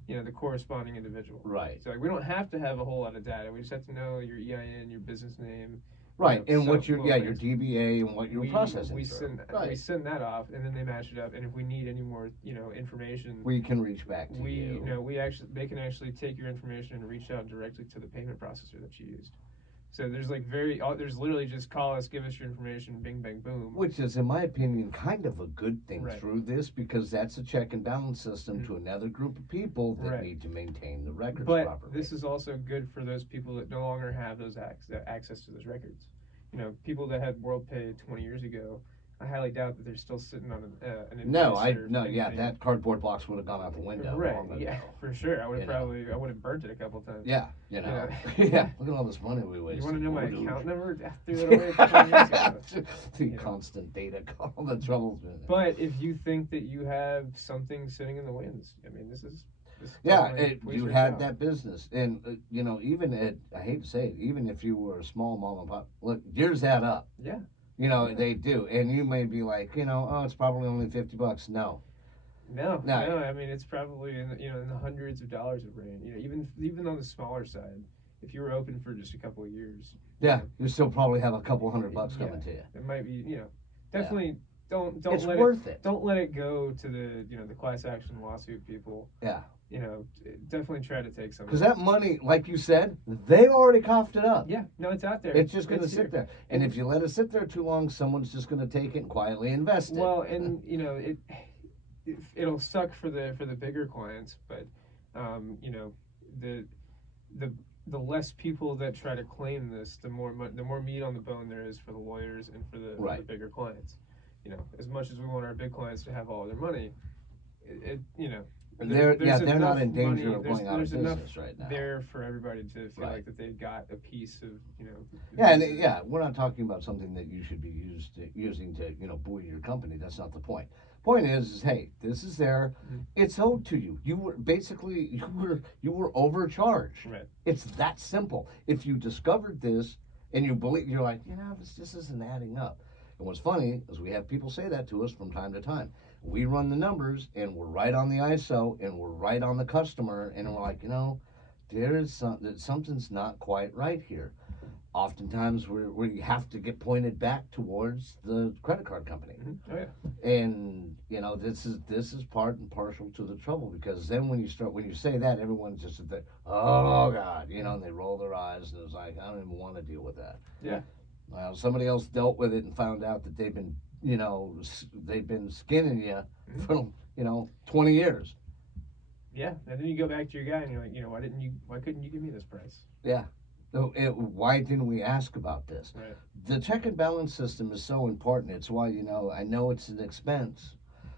the corresponding individual. Right. So we don't have to have a whole lot of data. We just have to know your EIN, your business name. Right, and what your DBA and what you're processing. We send that off, and then they match it up. And if we need any more, information, we can reach back to you. They can actually take your information and reach out directly to the payment processor that you used. So there's there's literally just call us, give us your information, bing, bang, boom. Which is, in my opinion, kind of a good thing through this, because that's a check and balance system to another group of people that need to maintain the records properly. But this is also good for those people that no longer have those access to those records. People that had WorldPay 20 years ago, I highly doubt that they're still sitting on an No, invoice or yeah, anything. that cardboard box would have gone out the window. Right, long yeah, ago. for sure. I would You have know. probably, I would have burnt it a couple times. Yeah, yeah. Look at all this money we wasted. You want to know my Oh, dude. account number? I threw it away a couple years ago. The You know. constant data call, the troubles with it. But if you think that you have something sitting in the winds, I mean, this Yeah, definitely pays you for had itself. that business, and even at, I hate to say it, even if you were a small mom and pop, look, years add up. Yeah. You know, they do, and you may be like, oh, it's probably only $50. No, No, No. no. I mean, it's probably in in the hundreds of dollars of range. Even on the smaller side, if you were open for just a couple of years, yeah, you still probably have a couple $100 Yeah. coming to you. it might be. Definitely don't It's let worth it it. don't let it go to the class action lawsuit people. Yeah, Definitely try to take some. because that money, like you said, they already coughed it up. Yeah, no, it's out there. It's just going to It's sit here. there, and if you let it sit there too long, someone's just going to take it and quietly invest it. Well, and it'll suck for the bigger clients, but the the less people that try to claim this, the more meat on the bone there is for the lawyers and for the Right. bigger clients. As much as we want our big clients to have all their money, they're there's not enough in danger money- of there's- going out of there's enough business right now. there for everybody to feel Right. like that they got a piece of Yeah, and business. yeah, we're not talking about something that you should be using to buoy your company. That's not the point. Point is hey, this is there. Mhm. It's owed to you. You were basically you were overcharged. Right. It's that simple. If you discovered this and you believe, you're like, this isn't adding up. And what's funny is we have people say that to us from time to time. We run the numbers and we're right on the ISO and we're right on the customer and we're like, something's not quite right here. Oftentimes we have to get pointed back towards the credit card company. Mhm. Oh yeah. And this is part and parcel to the trouble, because then when you say that, everyone's just at the, oh God, and they roll their eyes and it's like, I don't even want to deal with that. Yeah. Well, somebody else dealt with it and found out that they've been skinning you for 20 years. Yeah, and then you go back to your guy and you're like, why couldn't you give me this price? Yeah. So why didn't we ask about this? Right. The check and balance system is so important. It's why, I know it's an expense,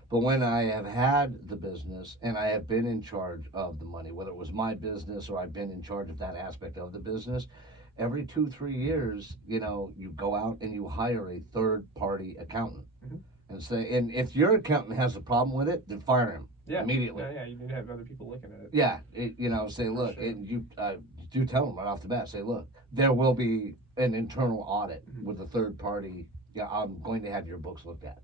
but when I have had the business and I have been in charge of the money, whether it was my business or I've been in charge of that aspect of the business, every 2-3 years, you go out and you hire a third-party accountant. Mhm. And if your accountant has a problem with it, then fire him Yeah. immediately. Yeah, you need to have other people looking at it. Yeah, say, look, sure. and you do tell them right off the bat, say, look, there will be an internal audit Mhm. with a third party. Yeah, I'm going to have your books looked at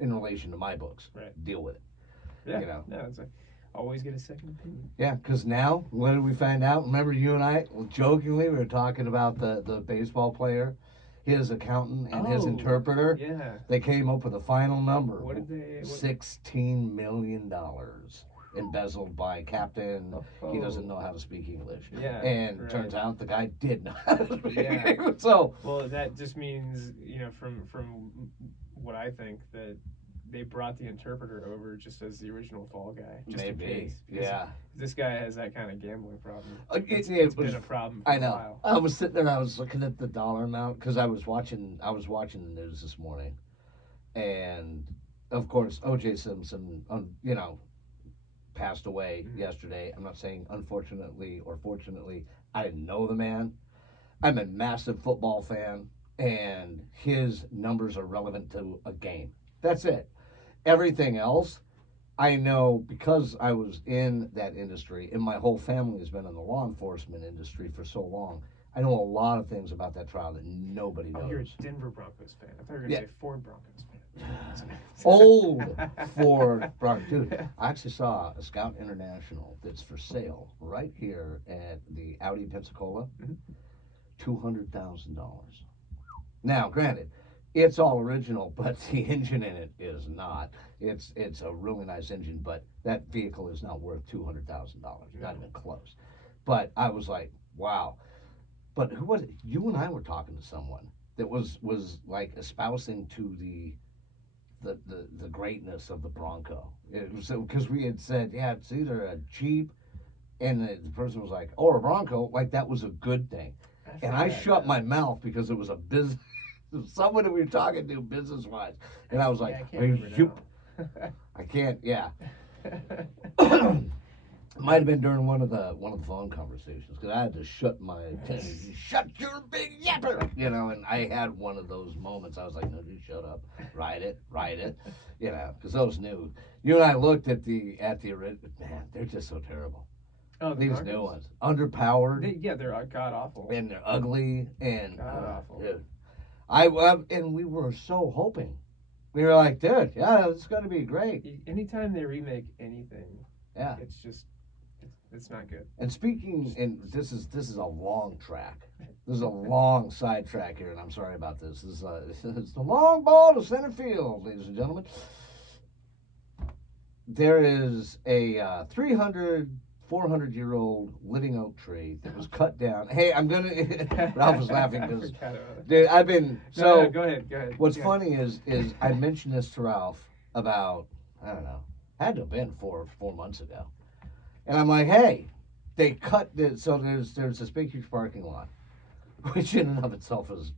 in relation to my books. Right. Deal with it. Yeah. No, it's like always get a second opinion. Yeah, because now, what did we find out? Remember, you and I, jokingly, we were talking about the baseball player, his accountant, and his Oh, interpreter. Yeah. They came up with a final number. What did they? $16 million embezzled by Captain. He doesn't Oh. know how to speak English. Yeah. And right. turns out the guy did know how to speak Yeah. English. So, Well, that just means from what I think, that they brought the interpreter over just as the original fall guy, just in maybe. case. Because Yeah. This guy has that kind of gambling problem. It's It's been a problem for I a know. while. I was sitting there. I was looking at the dollar amount because I was watching the news this morning, and of course O.J. Simpson, passed away Mhm. yesterday. I'm not saying unfortunately or fortunately. I didn't know the man. I'm a massive football fan, and his numbers are relevant to a game. That's it. Everything else, I know because I was in that industry, and my whole family has been in the law enforcement industry for so long. I know a lot of things about that trial that nobody Oh, you're knows. a Denver Broncos fan. I thought you were going Yeah. to say Ford Broncos fan. Old Ford Broncos. Dude, I actually saw a Scout International that's for sale right here at the Audi Pensacola. Mhm. $200,000. Now, granted, it's all original, but the engine in it is not. It's a really nice engine, but that vehicle is not worth $200,000. Not even close. But I was like, wow. But who was it? You and I were talking to someone that was like espousing to the greatness of the Bronco. It was because we had said, yeah, it's either a Jeep, and the person was like, or a Bronco, like that was a good thing. And I shut my mouth because it was a business. someone that we were talking to business wise, and I was like, Yeah, I can't "Are remember you?" now. I can't. Yeah. Might have been during one of the phone conversations because I had to shut my shut your big yapper, and I had one of those moments. I was like, no, dude, shut up, write it, because those new. You and I looked at the original. Man, they're just so terrible. Oh, the These Narcos? new ones, underpowered, They're god awful. and they're ugly, and God awful. dude, and we were so hoping. We were like, dude, yeah, it's going to be great. Anytime they remake anything, Yeah. it's just it's not good. And speaking, and this is a long track. This is a long sidetrack here, and I'm sorry about this. It's the long ball to center field, ladies and gentlemen. There is a 300, 400-year-old living oak tree that was cut down. Hey, I'm gonna. Ralph was laughing because, dude, I've been so. No, go ahead. What's funny is I mentioned this to Ralph about, I don't know, had to have been 4 months ago. And I'm like, hey, they cut this. So there's this big, huge parking lot, which in and of itself is,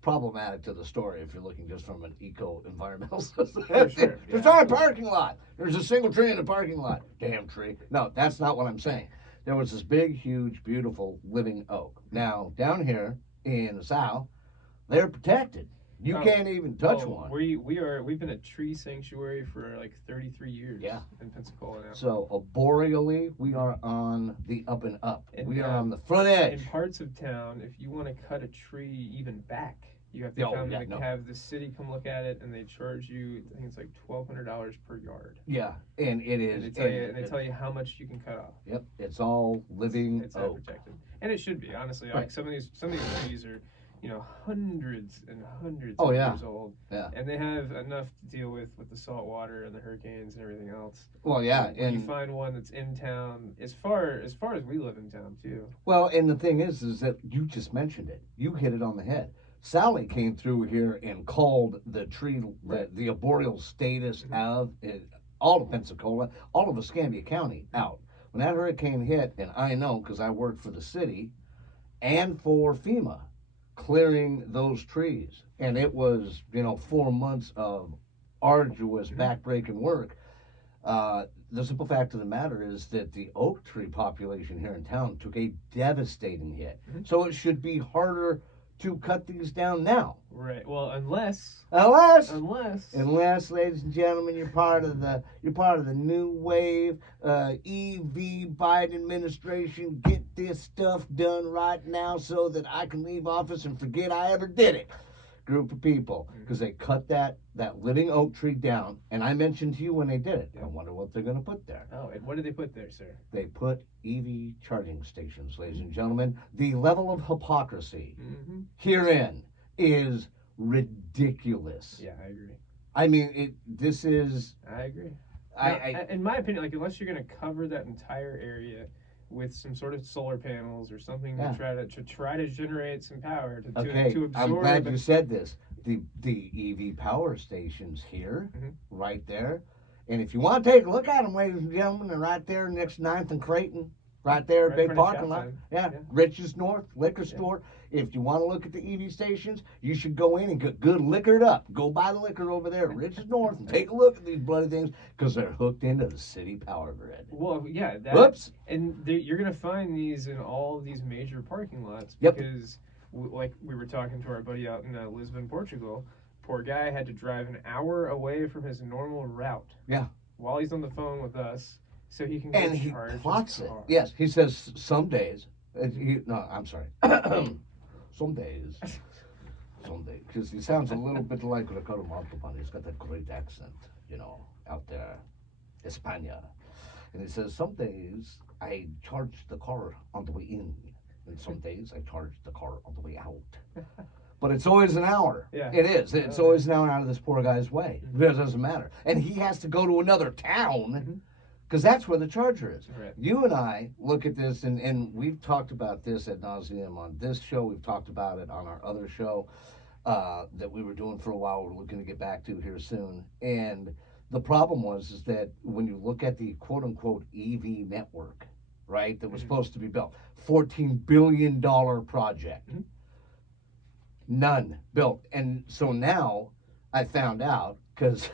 problematic to the story if you're looking just from an eco-environmental system. Sure, There's not a parking lot. There's a single tree in the parking lot. Damn tree. No, that's not what I'm saying. There was this big, huge, beautiful living oak. Now, down here in the South, they're protected. You can't even touch one. We've been a tree sanctuary for like 33 years. Yeah. In Pensacola now. So arboreally, we are on the up and up. And, we are on the front edge. In parts of town, if you want to cut a tree even back, you have to have the city come look at it, and they charge you. I think it's like $1,200 per yard. Yeah, and it is. And they tell you how much you can cut off. Yep, it's all living It's oak. protected, and it should be honestly. Right. Like some of these trees are, hundreds and hundreds Oh, of yeah. years old. Yeah. And they have enough to deal with the salt water and the hurricanes and everything else. Well, yeah, When you find one that's in town, as far as we live in town too. well, and the thing is that you just mentioned it. You hit it on the head. Sally came through here and called the tree the arboreal status of all of Pensacola, all of Escambia County out. When that hurricane hit, and I know because I worked for the city and for FEMA, clearing those trees, and it was 4 months of arduous backbreaking work. The simple fact of the matter is that the oak tree population here in town took a devastating hit. So it should be harder to cut these down now. Right. Well, unless, ladies and gentlemen, you're part of the new wave EV Biden administration. Get this stuff done right now so that I can leave office and forget I ever did it. Group of people, because they cut that living oak tree down, and I mentioned to you when they did it. I wonder what they're going to put there. Oh, and what did they put there, sir? They put EV charging stations, ladies and gentlemen. The level of hypocrisy herein is ridiculous. Yeah, I agree. I mean, this is. I agree. In my opinion, like unless you're going to cover that entire area with some sort of solar panels or something to try to generate some power to absorb. I'm glad you said this. The EV power stations here, right there, and if you want to take a look at them, ladies and gentlemen, they're right there next 9th and Creighton. Right there, Right big in front of parking lot. Shop Yeah, Rich's North Liquor Store. If you want to look at the EV stations, you should go in and get good liquored up. Go buy the liquor over there at Rich's North and take a look at these bloody things because they're hooked into the city power grid. Well, yeah. Whoops. And you're going to find these in all of these major parking lots Yep. because, like we were talking to our buddy out in Lisbon, Portugal, poor guy had to drive an hour away from his normal route. Yeah. While he's on the phone with us. So he can And he plots it. Yes, he says some days. I'm sorry. Some days, because he sounds a little bit like Ricardo Montalban. He's got that great accent, out there, España. And he says some days I charge the car on the way in, and some days I charge the car on the way out. But it's always an hour. Yeah. It is. It's always an hour out of this poor guy's way. It doesn't matter. And he has to go to another town. Because that's where the charger is. Right. You and I look at this, and we've talked about this ad nauseum on this show. We've talked about it on our other show that we were doing for a while. We're looking to get back to here soon. And the problem is that when you look at the quote-unquote EV network, right, that was supposed to be built, $14 billion project. None built. And so now I found out, because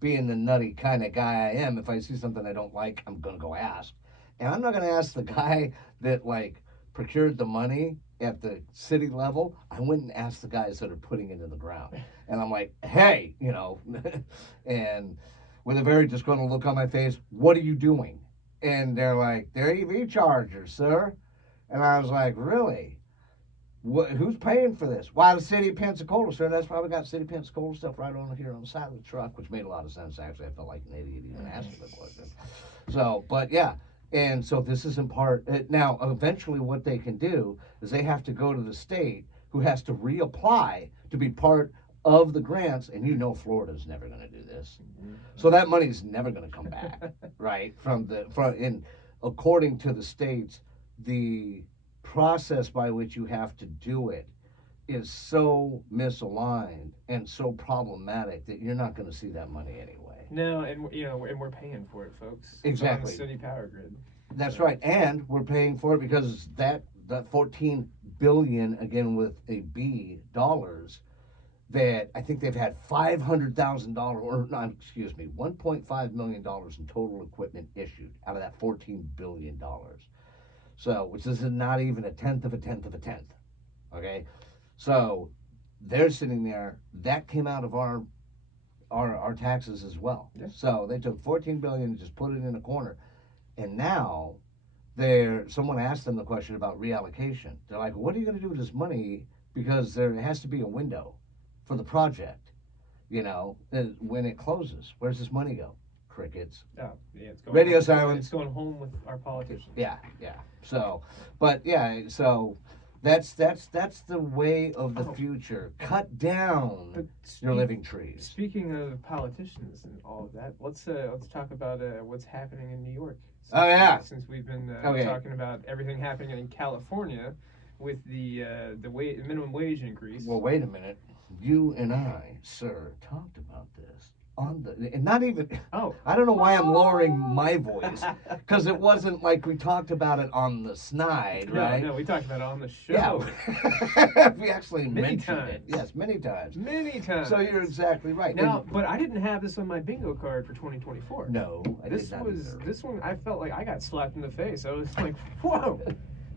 being the nutty kind of guy I am, if I see something I don't like, I'm going to go ask. And I'm not going to ask the guy that like procured the money at the city level. I went and asked the guys that are putting it in the ground. And I'm like, hey, you know, and with a very disgruntled look on my face, what are you doing? And they're like, they're EV chargers, sir. And I was like, really? Who's paying for this? Why, the city of Pensacola, sir. That's probably got city of Pensacola stuff right on here on the side of the truck, which made a lot of sense. Actually, I felt like an idiot even asking the question. So, but yeah, and so this is in part. Now, eventually, what they can do is they have to go to the state, who has to reapply to be part of the grants, and you know Florida's never going to do this, so that money's never going to come back, right? And according to the states, the process by which you have to do it is so misaligned and so problematic that you're not going to see that money anyway. No, and you know, and we're paying for it, folks. Exactly. It's on the city power grid. That's right, and we're paying for it because that 14 billion, again with a B, dollars, that I think they've had $500,000, or not, excuse me, $1.5 million in total equipment issued out of that $14 billion. So, which is not even a tenth of a tenth of a tenth. Okay, so they're sitting there. That came out of our taxes as well. Yeah. So they took 14 billion and just put it in a corner, and now someone asked them the question about reallocation. They're like, what are you going to do with this money? Because there has to be a window for the project, you know, when it closes. Where's this money go? Crickets. Oh, yeah, it's going Radio home. silence. It's going home with our politicians. Yeah. So, but yeah, so that's the way of the future. Cut down But your living trees. Speaking of politicians and all of that, let's talk about what's happening in New York. Oh, yeah. Since we've been Okay. talking about everything happening in California with the minimum wage increase. Well, wait a minute. You and I, sir, talked about this on and not even. Oh, I don't know why I'm lowering my voice, because it wasn't like we talked about it on the snide, right? No, we talked about it on the show. Yeah, we actually Many mentioned it. times. Yes, many times. Many times. So you're exactly right. Now, but I didn't have this on my bingo card for 2024. No, I did not either. This one. I felt like I got slapped in the face. I was like, whoa.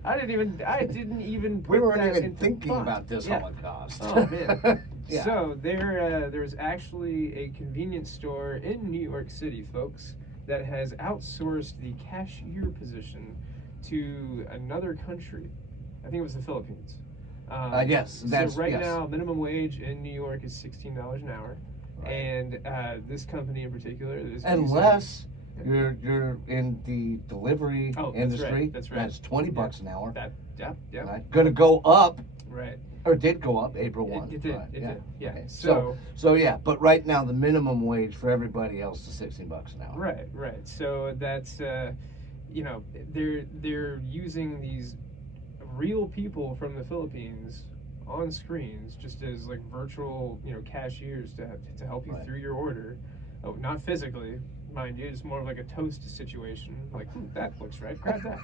I didn't even. We put weren't that even into thinking thought. about this Yeah. Holocaust. Oh man. Yeah. So there's actually a convenience store in New York City, folks, that has outsourced the cashier position to another country. I think it was the Philippines. Yes, so right yes. now, minimum wage in New York is $16 an hour, Right. and this company in particular is Unless you're in the delivery industry, That's right. That's $20 an hour. Yeah. Right? Going to go up, Right. or did go up April 1. It did. Right, It yeah. did. Yeah. Okay. So So yeah, but right now the minimum wage for everybody else is $16 an hour. Right. So that's you know, they're using these real people from the Philippines on screens just as like virtual, you know, cashiers to help you Right. through your order. Oh, not physically, mind you. It's more of like a toast situation. Like that looks right. Grab that.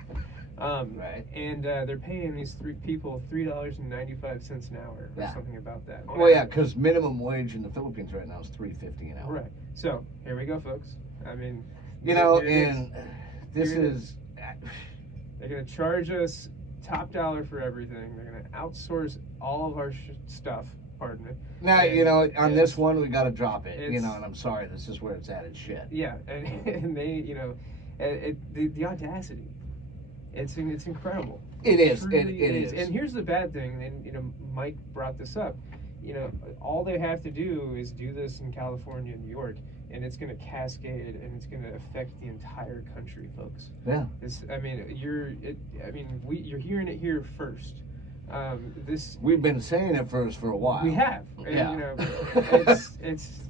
Right. And they're paying these three people $3.95 an hour or Yeah. something about that. Well, yeah, because minimum wage in the Philippines right now is $3.50 an hour. Right. So here we go, folks. I mean, You know, here it is. and this Here it is. They're going to charge us top dollar for everything. They're going to outsource all of our stuff. Pardon me. Now, And you know, on this it's- one, we got to drop it. You it's- know, and I'm sorry, this is where it's at. It's shit. Yeah, and they, you know, the audacity. It's incredible. It is. Truly It is. And here's the bad thing. And you know, Mike brought this up. You know, all they have to do is do this in California and New York, and it's going to cascade, and it's going to affect the entire country, folks. Yeah. You're hearing it here first. We've been saying it for a while. We have. And, Yeah. you know, it's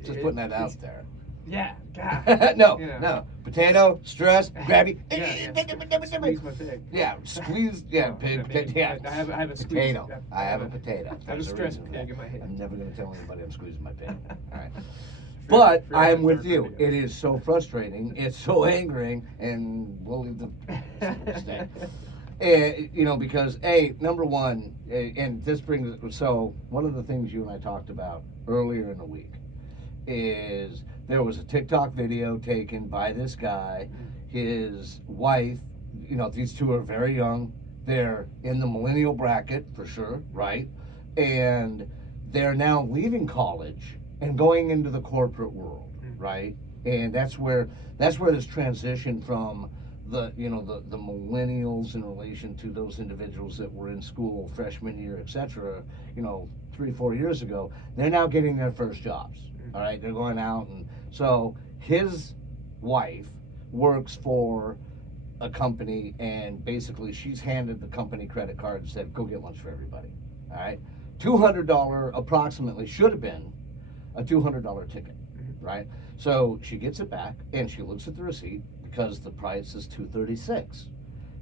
Just putting that out there. Yeah, God. No, You know. no. Potato, stress, grabby. Squeeze my pig. Yeah, squeeze. Yeah, Oh, pig. Yeah. I have a squeeze. Potato. Yeah, I have a potato. I have a There's stress reason for pig that. in my head. I'm never going to tell anybody I'm squeezing my pig. All right. But I am with you. It is so frustrating. It's so angering, and we'll leave the stay. You know, because number one, and this brings, so one of the things you and I talked about earlier in the week is there was a TikTok video taken by this guy, his wife. You know, these two are very young. They're in the millennial bracket for sure, right? And they're now leaving college and going into the corporate world, right? And that's where this transition from the millennials in relation to those individuals that were in school freshman year, etc. 3-4 years ago, they're now getting their first jobs. All right, they're going out, and so his wife works for a company, and basically she's handed the company credit card and said, "Go get lunch for everybody." All right, $200 approximately should have been a $200 ticket, right? So she gets it back and she looks at the receipt because the price is $236,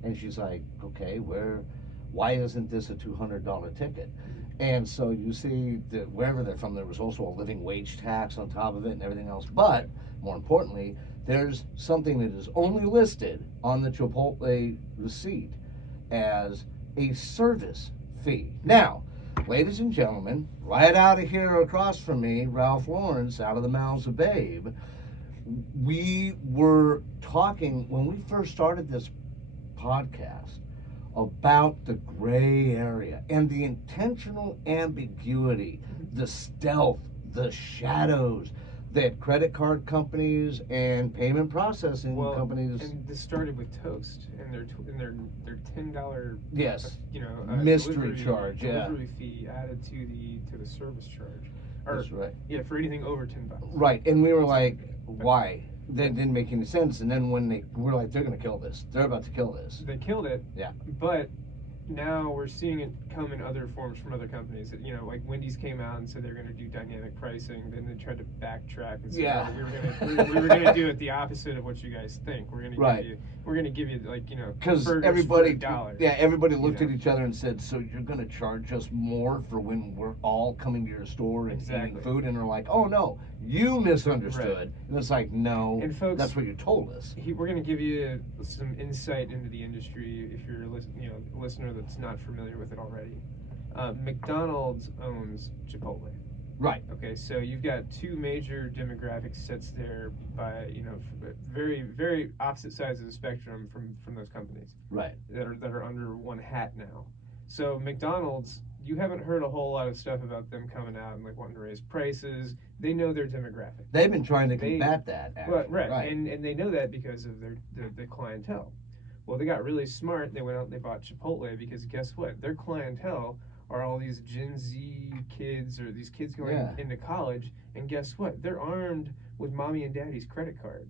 and she's like, "Okay, why isn't this a $200 ticket?" And so you see that wherever they're from, there was also a living wage tax on top of it and everything else. But more importantly, there's something that is only listed on the Chipotle receipt as a service fee. Now, ladies and gentlemen, right out of here across from me, Ralph Lawrence, out of the mouths of Babe, we were talking when we first started this podcast about the gray area and the intentional ambiguity, the stealth, the shadows that credit card companies and payment processing companies. And this started with Toast and their $10 yes mystery charge, delivery fee added to the service charge. That's right. Yeah, for anything over $10. Right, and we were like, why? That didn't make any sense. And then when we're like, they're gonna kill this. They're about to kill this. They killed it. Yeah. But now we're seeing it come in other forms from other companies. Like Wendy's came out and said they're going to do dynamic pricing. Then they tried to backtrack and say, yeah, we were going to do it the opposite of what you guys think. We're going to give you because everybody looked at each other and said, so you're going to charge us more for when we're all coming to your store and eating food? And they're like, oh no, you misunderstood. Right. And it's like, no, and folks, that's what you told us. We're going to give you some insight into the industry if you're a listener that's not familiar with it already. McDonald's owns Chipotle. Right. Okay, so you've got two major demographic sets there by very, very opposite sides of the spectrum from those companies. Right. That are under one hat now. So McDonald's, you haven't heard a whole lot of stuff about them coming out and wanting to raise prices. They know their demographic. They've been trying to combat that. Actually. Right. And they know that because of their clientele. Well, they got really smart. They went out and they bought Chipotle because guess what? Their clientele are all these Gen Z kids or these kids going into college. And guess what? They're armed with mommy and daddy's credit card.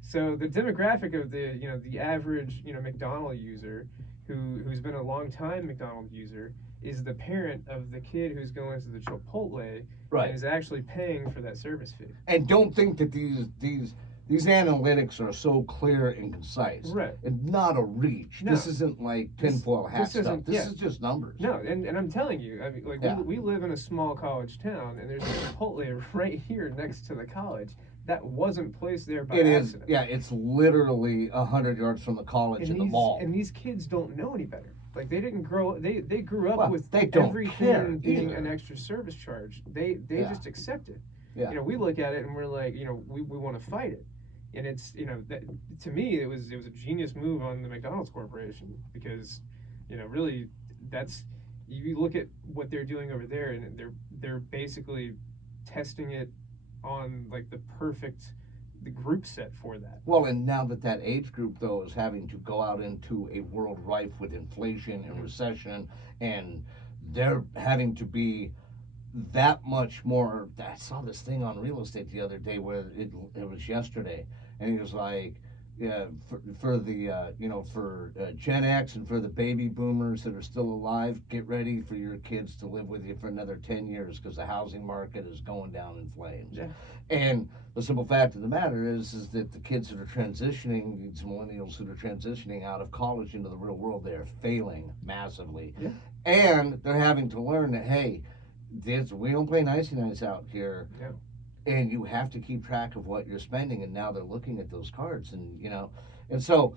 So the demographic of the average McDonald's user who's been a long time McDonald's user is the parent of the kid who's going to the Chipotle and is actually paying for that service fee. And don't think that these analytics are so clear and concise. Right. It's not a reach. No. This isn't like tinfoil hat stuff. This is just numbers. No, and I'm telling you, I mean, we live in a small college town, and there's a Chipotle right here next to the college. That wasn't placed there by accident. Yeah, it's literally 100 yards from the college and the mall. And these kids don't know any better. Like they didn't grow. They grew up with everything being an extra service charge. They just accept it. Yeah. We look at it and we're like, we want to fight it. And it's that, to me it was a genius move on the McDonald's Corporation because really that's you look at what they're doing over there and they're basically testing it on the group set for that. Well, and now that age group though is having to go out into a world rife with inflation and recession, and they're having to be that much more. I saw this thing on real estate the other day where it was yesterday, and he was like, for Gen X and for the baby boomers that are still alive, get ready for your kids to live with you for another 10 years because the housing market is going down in flames. Yeah. And the simple fact of the matter is that the kids that are transitioning, these millennials that are transitioning out of college into the real world, they are failing massively. Yeah. And they're having to learn that, hey, we don't play nicey nice out here. Yeah. And you have to keep track of what you're spending, and now they're looking at those cards, and and so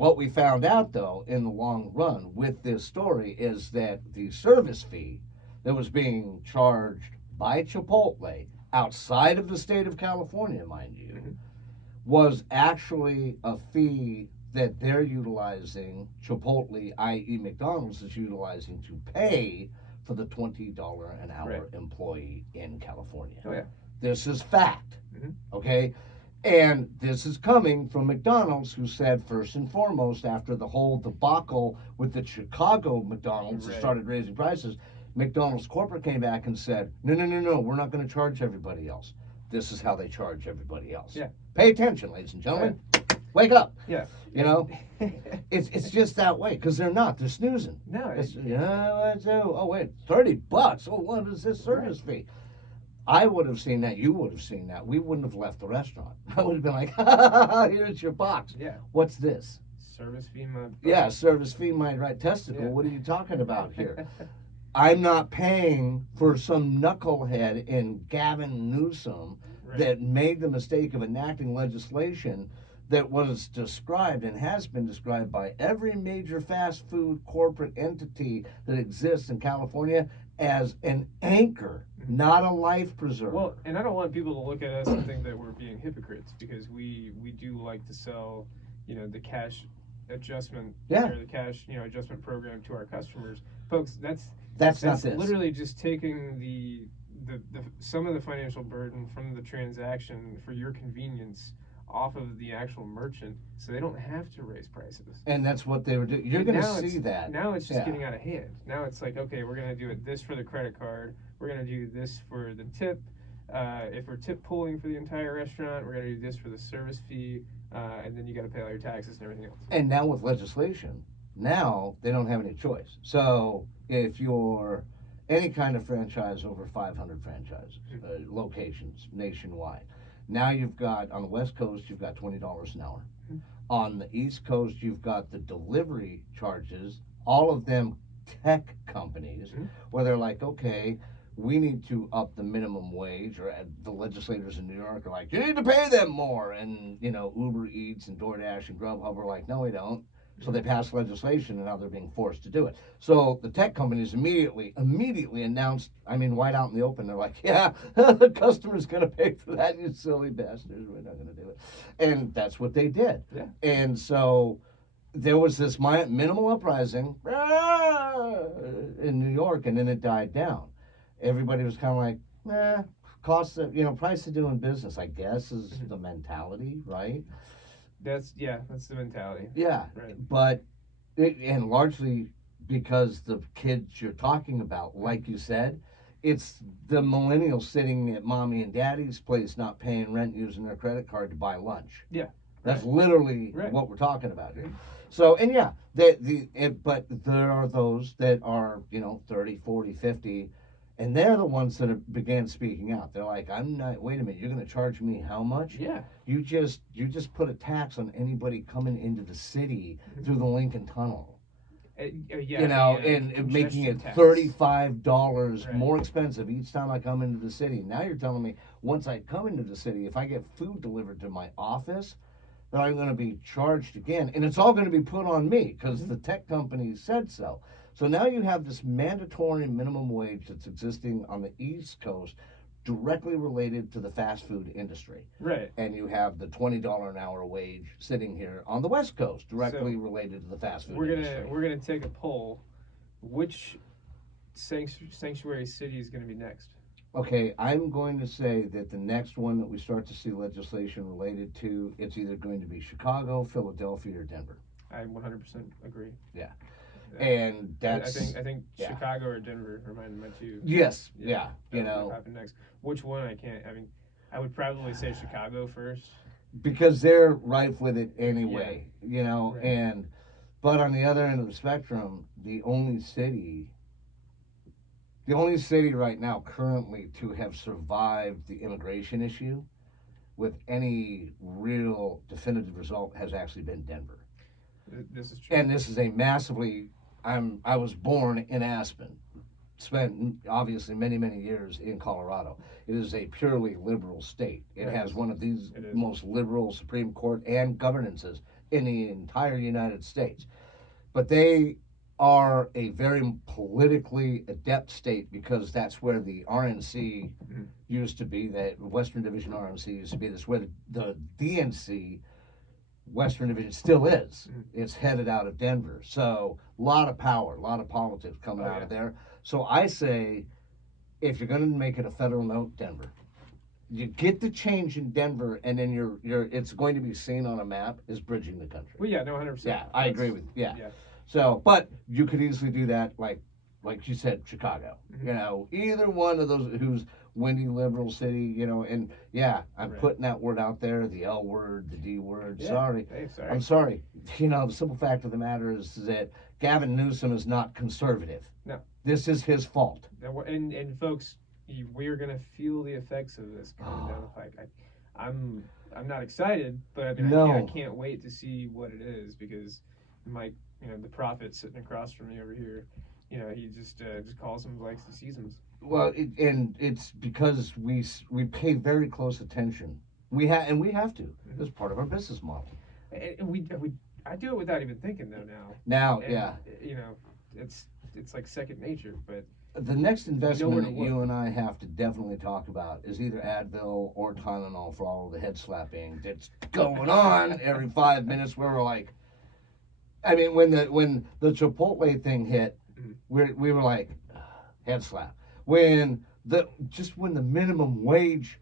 What we found out, though, in the long run with this story is that the service fee that was being charged by Chipotle outside of the state of California, mind you, Mhm. was actually a fee that they're utilizing, Chipotle, i.e., McDonald's, is utilizing to pay for the $20 an hour Right. employee in California. Oh yeah. This is fact, Mhm. okay? And this is coming from McDonald's, who said, first and foremost, after the whole debacle with the Chicago McDonald's that Right. started raising prices, McDonald's corporate came back and said, no, we're not going to charge everybody else. This is how they charge everybody else. Yeah. Pay attention, ladies and gentlemen. Wake up. Yeah. You know, it's just that way, because they're not. They're snoozing. No. It's, oh, wait, $30. Oh, what is this service fee? I would have seen that. You would have seen that. We wouldn't have left the restaurant. I would have been like, here's your box. Yeah. What's this? Service fee, my. Yeah, service fee, my right testicle. Yeah. What are you talking about here? I'm not paying for some knucklehead in Gavin Newsom Right. that made the mistake of enacting legislation that was described and has been described by every major fast food corporate entity that exists in California as an anchor, not a life preserver. Well, and I don't want people to look at us and think that we're being hypocrites, because we do like to sell, the cash adjustment Yeah. or the cash, adjustment program to our customers. Folks, that's not this. literally just taking the some of the financial burden from the transaction for your convenience off of the actual merchant, so they don't have to raise prices. And that's what they were doing. You're going to see that. Now it's just Yeah. getting out of hand. Now it's like, okay, we're going to do this for the credit card. We're going to do this for the tip. If we're tip pooling for the entire restaurant, we're going to do this for the service fee. And then you got to pay all your taxes and everything else. And now with legislation, now they don't have any choice. So if you're any kind of franchise over 500 franchise locations nationwide, now you've got, on the West Coast, you've got $20 an hour. Mhm. On the East Coast, you've got the delivery charges, all of them tech companies, Mhm. where they're like, okay, we need to up the minimum wage, or the legislators in New York are like, you need to pay them more. And, Uber Eats and DoorDash and Grubhub are like, no, we don't. So they passed legislation, and now they're being forced to do it. So the tech companies immediately announced, right out in the open, they're like, yeah, the customer's going to pay for that, you silly bastards. We're not going to do it. And that's what they did. Yeah. And so there was this minimal uprising in New York, and then it died down. Everybody was kind of like, cost of, price of doing business, I guess, is the mentality, right? That's the mentality. Yeah, Right. but and largely because the kids you're talking about, like you said, it's the millennials sitting at mommy and daddy's place, not paying rent, using their credit card to buy lunch. Yeah. That's Right. literally Right. what we're talking about here. Mhm. So, and yeah, but there are those that are, 30, 40, 50, and they're the ones that began speaking out. They're like, wait a minute, you're going to charge me how much? Yeah. You just put a tax on anybody coming into the city through the Lincoln Tunnel. Yeah. And making it congestion tax. $35 Right. more expensive each time I come into the city. Now you're telling me once I come into the city, if I get food delivered to my office, that I'm going to be charged again, and it's all going to be put on me because the tech company said so. So now you have this mandatory minimum wage that's existing on the East Coast, directly related to the fast food industry. Right. And you have the $20 an hour wage sitting here on the West Coast, directly related to the fast food industry. We're gonna take a poll. Which sanctuary city is gonna be next? Okay, I'm going to say that the next one that we start to see legislation related to, it's either going to be Chicago, Philadelphia, or Denver. I 100% agree. Yeah. And that's I think yeah. Chicago or Denver are my two. Yes, yeah, That would happen next. Which one I can't. I would probably say Chicago first. because they're rife with it anyway, Right. But on the other end of the spectrum, the only city right now currently to have survived the immigration issue with any real definitive result has actually been Denver. This is true. And this is a massively, I was born in Aspen, spent obviously many, many years in Colorado. It is a purely liberal state. It It has is. one of these It is. most liberal Supreme Court and governances in the entire United States. But they are a very politically adept state because that's where the RNC Mhm. used to be. That Western Division RNC used to be. That's where the DNC Western Division still is. Mhm. It's headed out of Denver. So a lot of power, a lot of politics coming out of there. So I say, if you're going to make it a federal note, Denver, you get the change in Denver, and then you're it's going to be seen on a map as bridging the country. Well, yeah, no, 100%. Yeah, I agree with you. Yeah. Yeah. So, but you could easily do that, like you said, Chicago. Mhm. You know, either one of those who's windy liberal city. You know, and yeah, I'm Right. putting that word out there, the L word, the D word. Yeah. Sorry, Hey, sorry. I'm sorry. You know, the simple fact of the matter is that Gavin Newsom is not conservative. No. This is his fault. And folks, we're gonna feel the effects of this coming down the pike. I'm not excited, but I mean, No. I can't wait to see what it is because Mike, the prophet sitting across from me over here, he just calls them like he sees them. Well, and it's because we pay very close attention. We have to. It's part of our business model. And I do it without even thinking though now. Now, And, yeah. It's like second nature, but The next investment where that to you look. and I have to definitely talk about is either Advil or Tylenol for all of the head slapping that's going on every 5 minutes. Where we're like, I mean, when the Chipotle thing hit, Mhm. we were like, head slap. When the minimum wage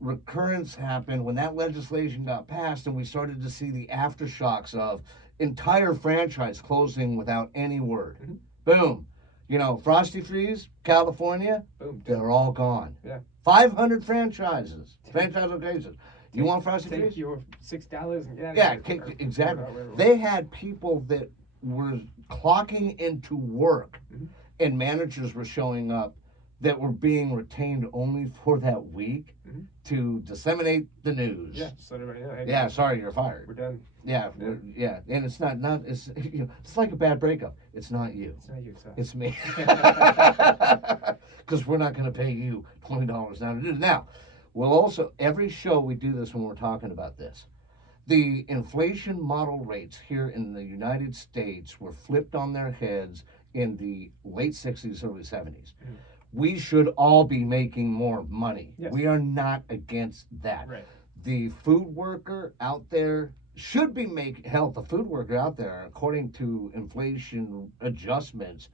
recurrence happened, when that legislation got passed, and we started to see the aftershocks of entire franchise closing without any word. Mhm. Boom. You know, Frosty Freeze, California, boom. they're all gone. Yeah. 500 franchise locations. You want Frosty Take Freeze? your $6 and get Yeah, out of here. exactly. Wherever. They had people that were clocking into work, Mhm. and managers were showing up that were being retained only for that week Mhm. to disseminate the news. Yeah, just let everybody know. Hey, Yeah, sorry, you're fired. we're done. Yeah, yeah, and it's not it's it's like a bad breakup. It's not you. It's not you, it's us. It's me. Because we're not going to pay you $20 now to do it. Now, we'll also, every show we do this when we're talking about this. The inflation model rates here in the United States were flipped on their heads in the late 60s, early 70s. Mhm. We should all be making more money. Yes. We are not against that. Right. The food worker out there should be making, hell, the food worker out there, according to inflation adjustments,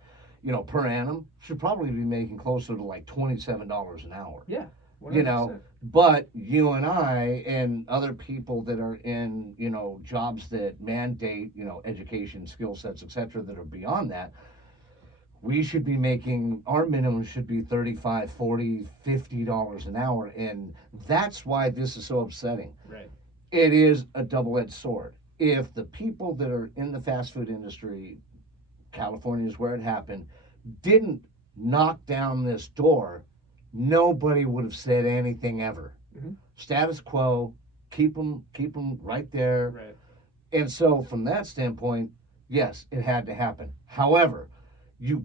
per annum, should probably be making closer to like $27 an hour. Yeah. 100%. You know, but you and I and other people that are in, jobs that mandate, education, skill sets, etc., that are beyond that, we should be making, our minimum should be $35, $40, $50 an hour. And that's why this is so upsetting. Right. It is a double-edged sword. If the people that are in the fast food industry, California is where it happened, didn't knock down this door, nobody would have said anything ever. Mhm. Status quo, keep them right there. Right. And so, from that standpoint, yes, it had to happen. However, you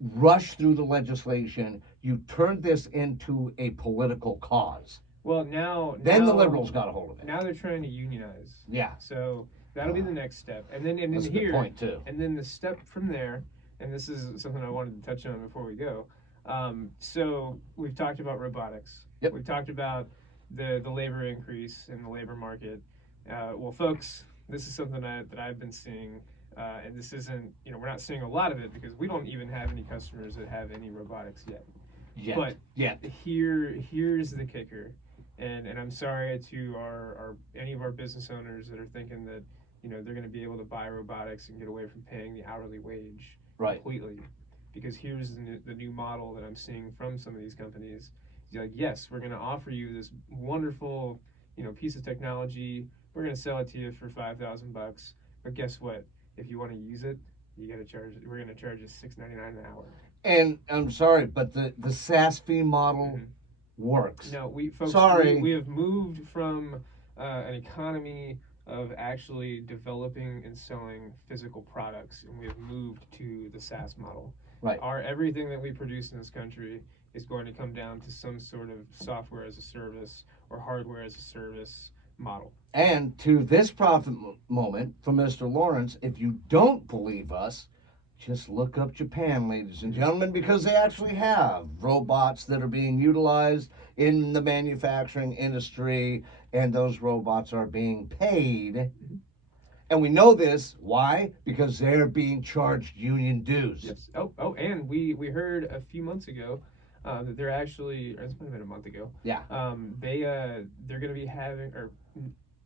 rush through the legislation, you turned this into a political cause. Well, now Then the liberals got a hold of it. Now they're trying to unionize. Yeah, So that'll be the next step, and then that's a here, good point too. and then the step from there, and this is something I wanted to touch on before we go. So we've talked about robotics. Yep. We've talked about the labor increase in the labor market. Well, folks, this is something that I've been seeing, and this isn't, we're not seeing a lot of it because we don't even have any customers that have any robotics yet. But here's the kicker, and I'm sorry to our any of our business owners that are thinking that they're going to be able to buy robotics and get away from paying the hourly wage Right. completely, because here's the new model that I'm seeing from some of these companies. You're like, yes, we're going to offer you this wonderful piece of technology. We're going to sell it to you for $5,000, but guess what? If you want to use it, you got to charge. We're going to charge you $6.99 an hour. And I'm sorry, but the SaaS fee model Mhm. works. No, folks, Sorry. we have moved from an economy of actually developing and selling physical products, and we have moved to the SaaS model. Right. Everything that we produce in this country is going to come down to some sort of software as a service or hardware as a service model. And to this profit moment from Mr. Lawrence, if you don't believe us, just look up Japan, ladies and gentlemen, because they actually have robots that are being utilized in the manufacturing industry, and those robots are being paid. And we know this. Why? Because they're being charged union dues. Yes. And we heard a few months ago that they're actually, or it's might have been a month ago. Yeah. They're going to be having, or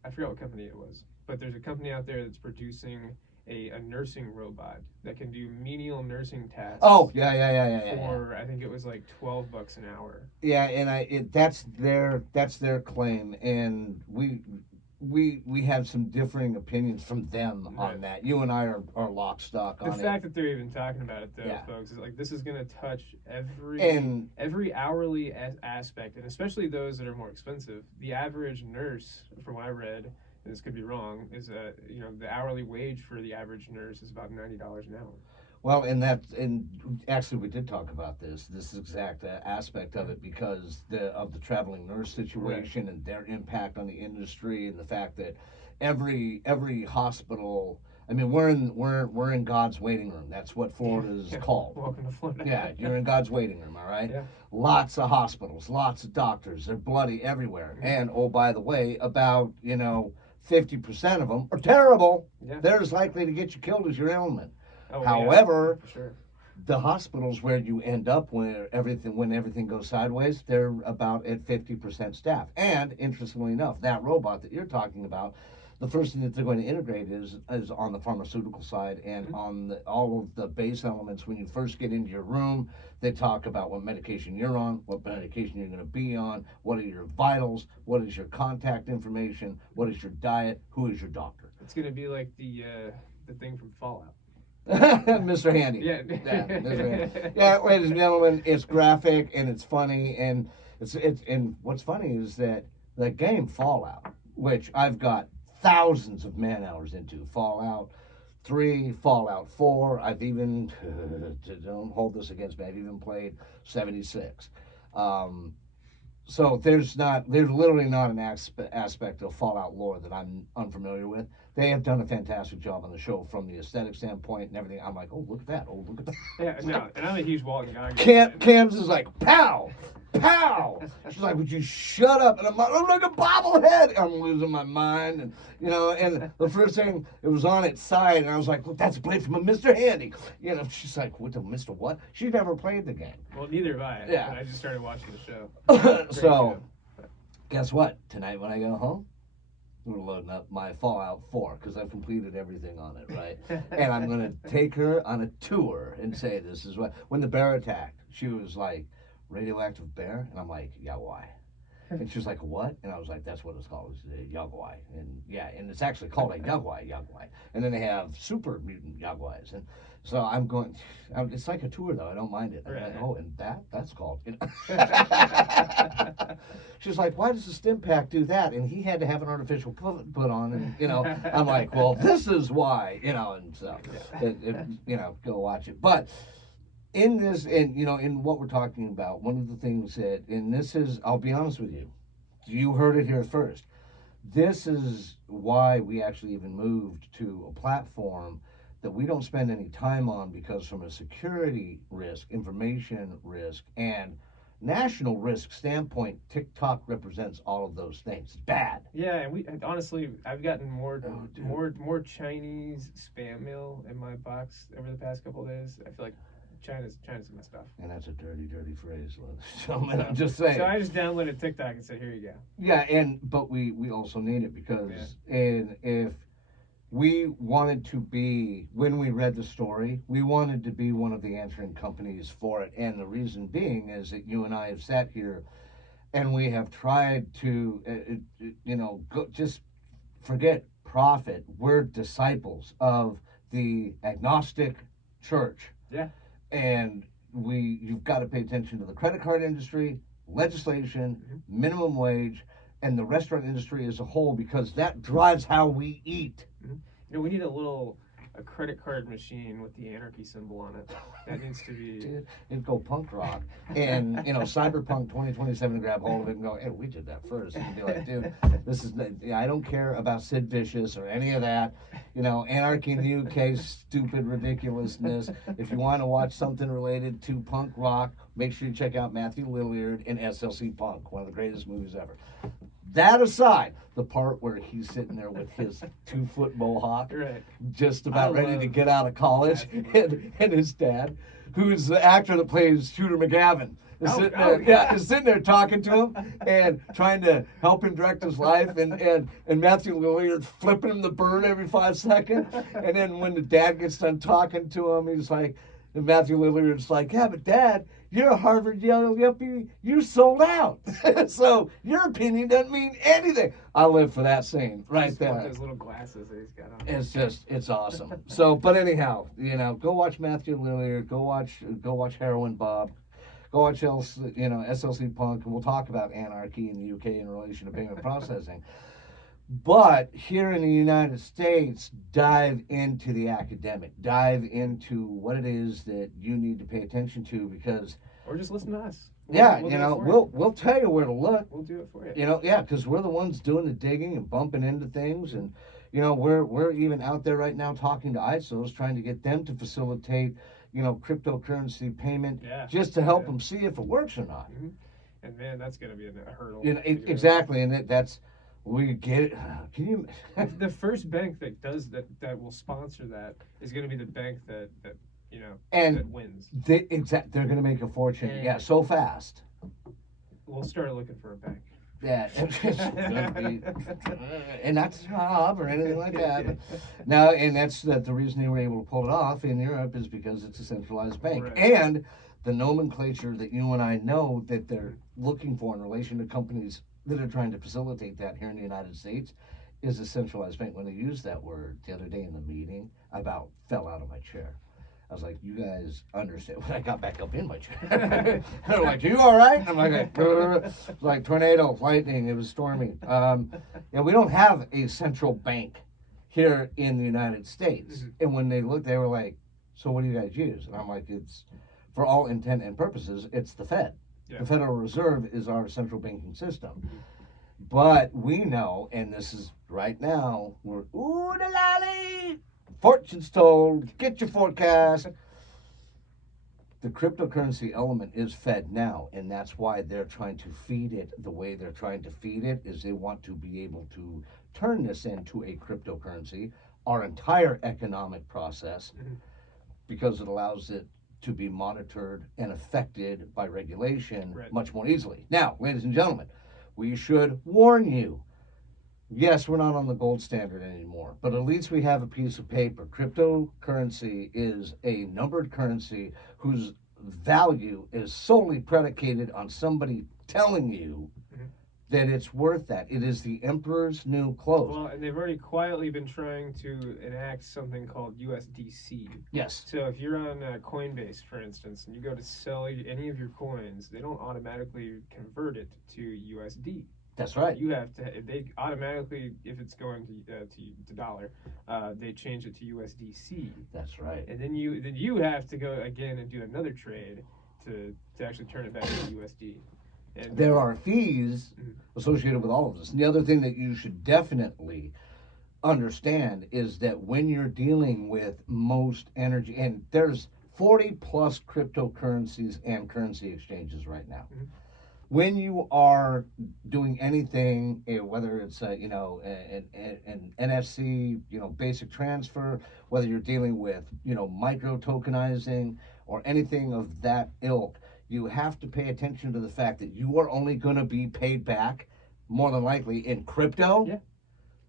I forgot what company it was, but there's a company out there that's producing a nursing robot that can do menial nursing tasks. Oh, yeah. For I think it was like $12 an hour. Yeah, and that's their claim, and we have some differing opinions from them on that. You and I are lock stock on it. The fact that they're even talking about it, though, folks, is like this is going to touch every hourly aspect, and especially those that are more expensive. The average nurse, from what I read, and this could be wrong, is the hourly wage for the average nurse is about $90 an hour. Well, and actually we did talk about this exact aspect of it because of the traveling nurse situation and their impact on the industry, and the fact that every hospital. I mean, we're in God's waiting room. That's what Florida is called. Welcome to Florida. Yeah, you're in God's waiting room, all right? Yeah. Lots of hospitals, lots of doctors. They're bloody everywhere. And oh, by the way, about 50% of them are terrible. Yeah. They're as likely to get you killed as your ailment. Oh, However, for sure. The hospitals where you end up when everything goes sideways, they're about at 50% staff. And interestingly enough, that robot that you're talking about, the first thing that they're going to integrate is on the pharmaceutical side and on all of the base elements. When you first get into your room, they talk about what medication you're on, what medication you're going to be on, what are your vitals, what is your contact information, what is your diet, who is your doctor. It's going to be like the thing from Fallout. Mr. Handy. Yeah. Mr. Handy. Yeah, ladies and gentlemen, it's graphic and it's funny, and and what's funny is that the game Fallout, which I've got thousands of man hours into, Fallout 3, Fallout 4, I've even don't hold this against me, I've even played 76. So there's literally not an aspect of Fallout lore that I'm unfamiliar with. They have done a fantastic job on the show from the aesthetic standpoint and everything. I'm like, oh, look at that. Oh, look at that. Yeah, no, and I'm a huge Walton Goggins. Cam's is like, pow, pow. She's like, would you shut up? And I'm like, oh, look at bobblehead. I'm losing my mind. And, and the first thing, it was on its side. And I was like, look, that's a blade from a Mr. Handy. She's like, what the Mr. what? She never played the game. Well, neither have I. Yeah. I just started watching the show. So, guess what? Tonight when I go home, we're loading up my Fallout 4 because I've completed everything on it, right? And I'm going to take her on a tour and say, this is what. When the bear attacked, she was like, radioactive bear? And I'm like, yeah, why? And she was like, what? And I was like, that's what it's called. It's a Yagwai. And yeah, and it's actually called a Yagwai. And then they have super mutant Yagwais. And so I'm going, it's like a tour though. I don't mind it. Right. Like, oh, and that's called. She's like, why does the stim pack do that? And he had to have an artificial put on. And, I'm like, well, this is why, and so, go watch it. But in this, and in what we're talking about, one of the things that, and this is, I'll be honest with you, you heard it here first. This is why we actually even moved to a platform that we don't spend any time on, because from a security risk, information risk, and national risk standpoint, TikTok represents all of those things. It's bad. Yeah, and honestly, I've gotten more Chinese spam mail in my box over the past couple of days. I feel like China's messed up. And that's a dirty phrase, ladies and gentlemen. I'm just saying. So I just downloaded TikTok and said, here you go. Yeah, but we also need it because and if we wanted to be, when we read the story, we wanted to be one of the answering companies for it. And the reason being is that you and I have sat here and we have tried to, just forget profit. We're disciples of the agnostic church. Yeah. And you've got to pay attention to the credit card industry, legislation, minimum wage, and the restaurant industry as a whole, because that drives how we eat. We need a little a credit card machine with the anarchy symbol on it. That needs to be. Dude, it'd go punk rock, and Cyberpunk 2027 to grab hold of it and go, hey, we did that first, and be like, dude, this is I don't care about Sid Vicious or any of that, Anarchy in the UK, stupid ridiculousness. If you want to watch something related to punk rock, make sure you check out Matthew Lillard in SLC Punk, one of the greatest movies ever. That aside, the part where he's sitting there with his 2-foot mohawk, Right. just about ready to get out of college, Absolutely. and his dad, who's the actor that plays Shooter McGavin, is sitting there talking to him and trying to help him direct his life, and Matthew Lillard flipping him the bird every 5 seconds, and then when the dad gets done talking to him, he's like, and Matthew Lillard's like, yeah, but Dad, you're a Harvard Yale yuppie. You sold out. So your opinion doesn't mean anything. I live for that scene right Just there. want those little glasses that he's got on. It's awesome. So, but anyhow, go watch Matthew Lillard. Go watch Heroin Bob. Go watch SLC Punk, and we'll talk about anarchy in the UK in relation to payment processing. But here in the United States, dive into the academic, dive into what it is that you need to pay attention to, because Or just listen to us. do it. We'll tell you where to look. We'll do it for you. Because we're the ones doing the digging and bumping into things, and we're even out there right now talking to ISOs, trying to get them to facilitate cryptocurrency payment, just to help them see if it works or not. Mm-hmm. And man, that's gonna be a hurdle. Exactly, and that's. We get it. Can you? The first bank that does that will sponsor that is going to be the bank that wins. They're going to make a fortune. Yeah, so fast. We'll start looking for a bank. Yeah, and not to snob or anything like that. But now, and that's the reason they were able to pull it off in Europe is because it's a centralized bank, Right. and the nomenclature that you and I know that they're looking for in relation to companies that are trying to facilitate that here in the United States is a centralized bank. When they used that word the other day in the meeting, I about fell out of my chair. I was like, you guys understand. When I got back up in my chair, they're like, you all right? And I'm like tornado, lightning, it was stormy. And we don't have a central bank here in the United States. Mm-hmm. And when they looked, they were like, so what do you guys use? And I'm like, it's, for all intent and purposes, it's the Fed. Yeah. The Federal Reserve is our central banking system. But we know, and this is right now, we're ooh la la, fortune's told, get your forecast. The cryptocurrency element is fed now, and that's why they're trying to feed it the way they're trying to feed it, is they want to be able to turn this into a cryptocurrency, our entire economic process, because it allows it to be monitored and affected by regulation much more easily. Now, ladies and gentlemen, we should warn you. Yes, we're not on the gold standard anymore, but at least we have a piece of paper. Cryptocurrency is a numbered currency whose value is solely predicated on somebody telling you that it's worth that. It is the emperor's new clothes. Well, and they've already quietly been trying to enact something called USDC. Yes. So if you're on Coinbase, for instance, and you go to sell any of your coins, they don't automatically convert it to USD. That's right. You have to. They automatically, if it's going to dollar, they change it to USDC. That's right. And then you have to go again and do another trade to actually turn it back to USD. And there are fees associated with all of this. And the other thing that you should definitely understand is that when you're dealing with most energy, and there's 40 plus cryptocurrencies and currency exchanges right now. When you are doing anything, whether it's an NFC, basic transfer, whether you're dealing with micro tokenizing or anything of that ilk, you have to pay attention to the fact that you are only going to be paid back, more than likely, in crypto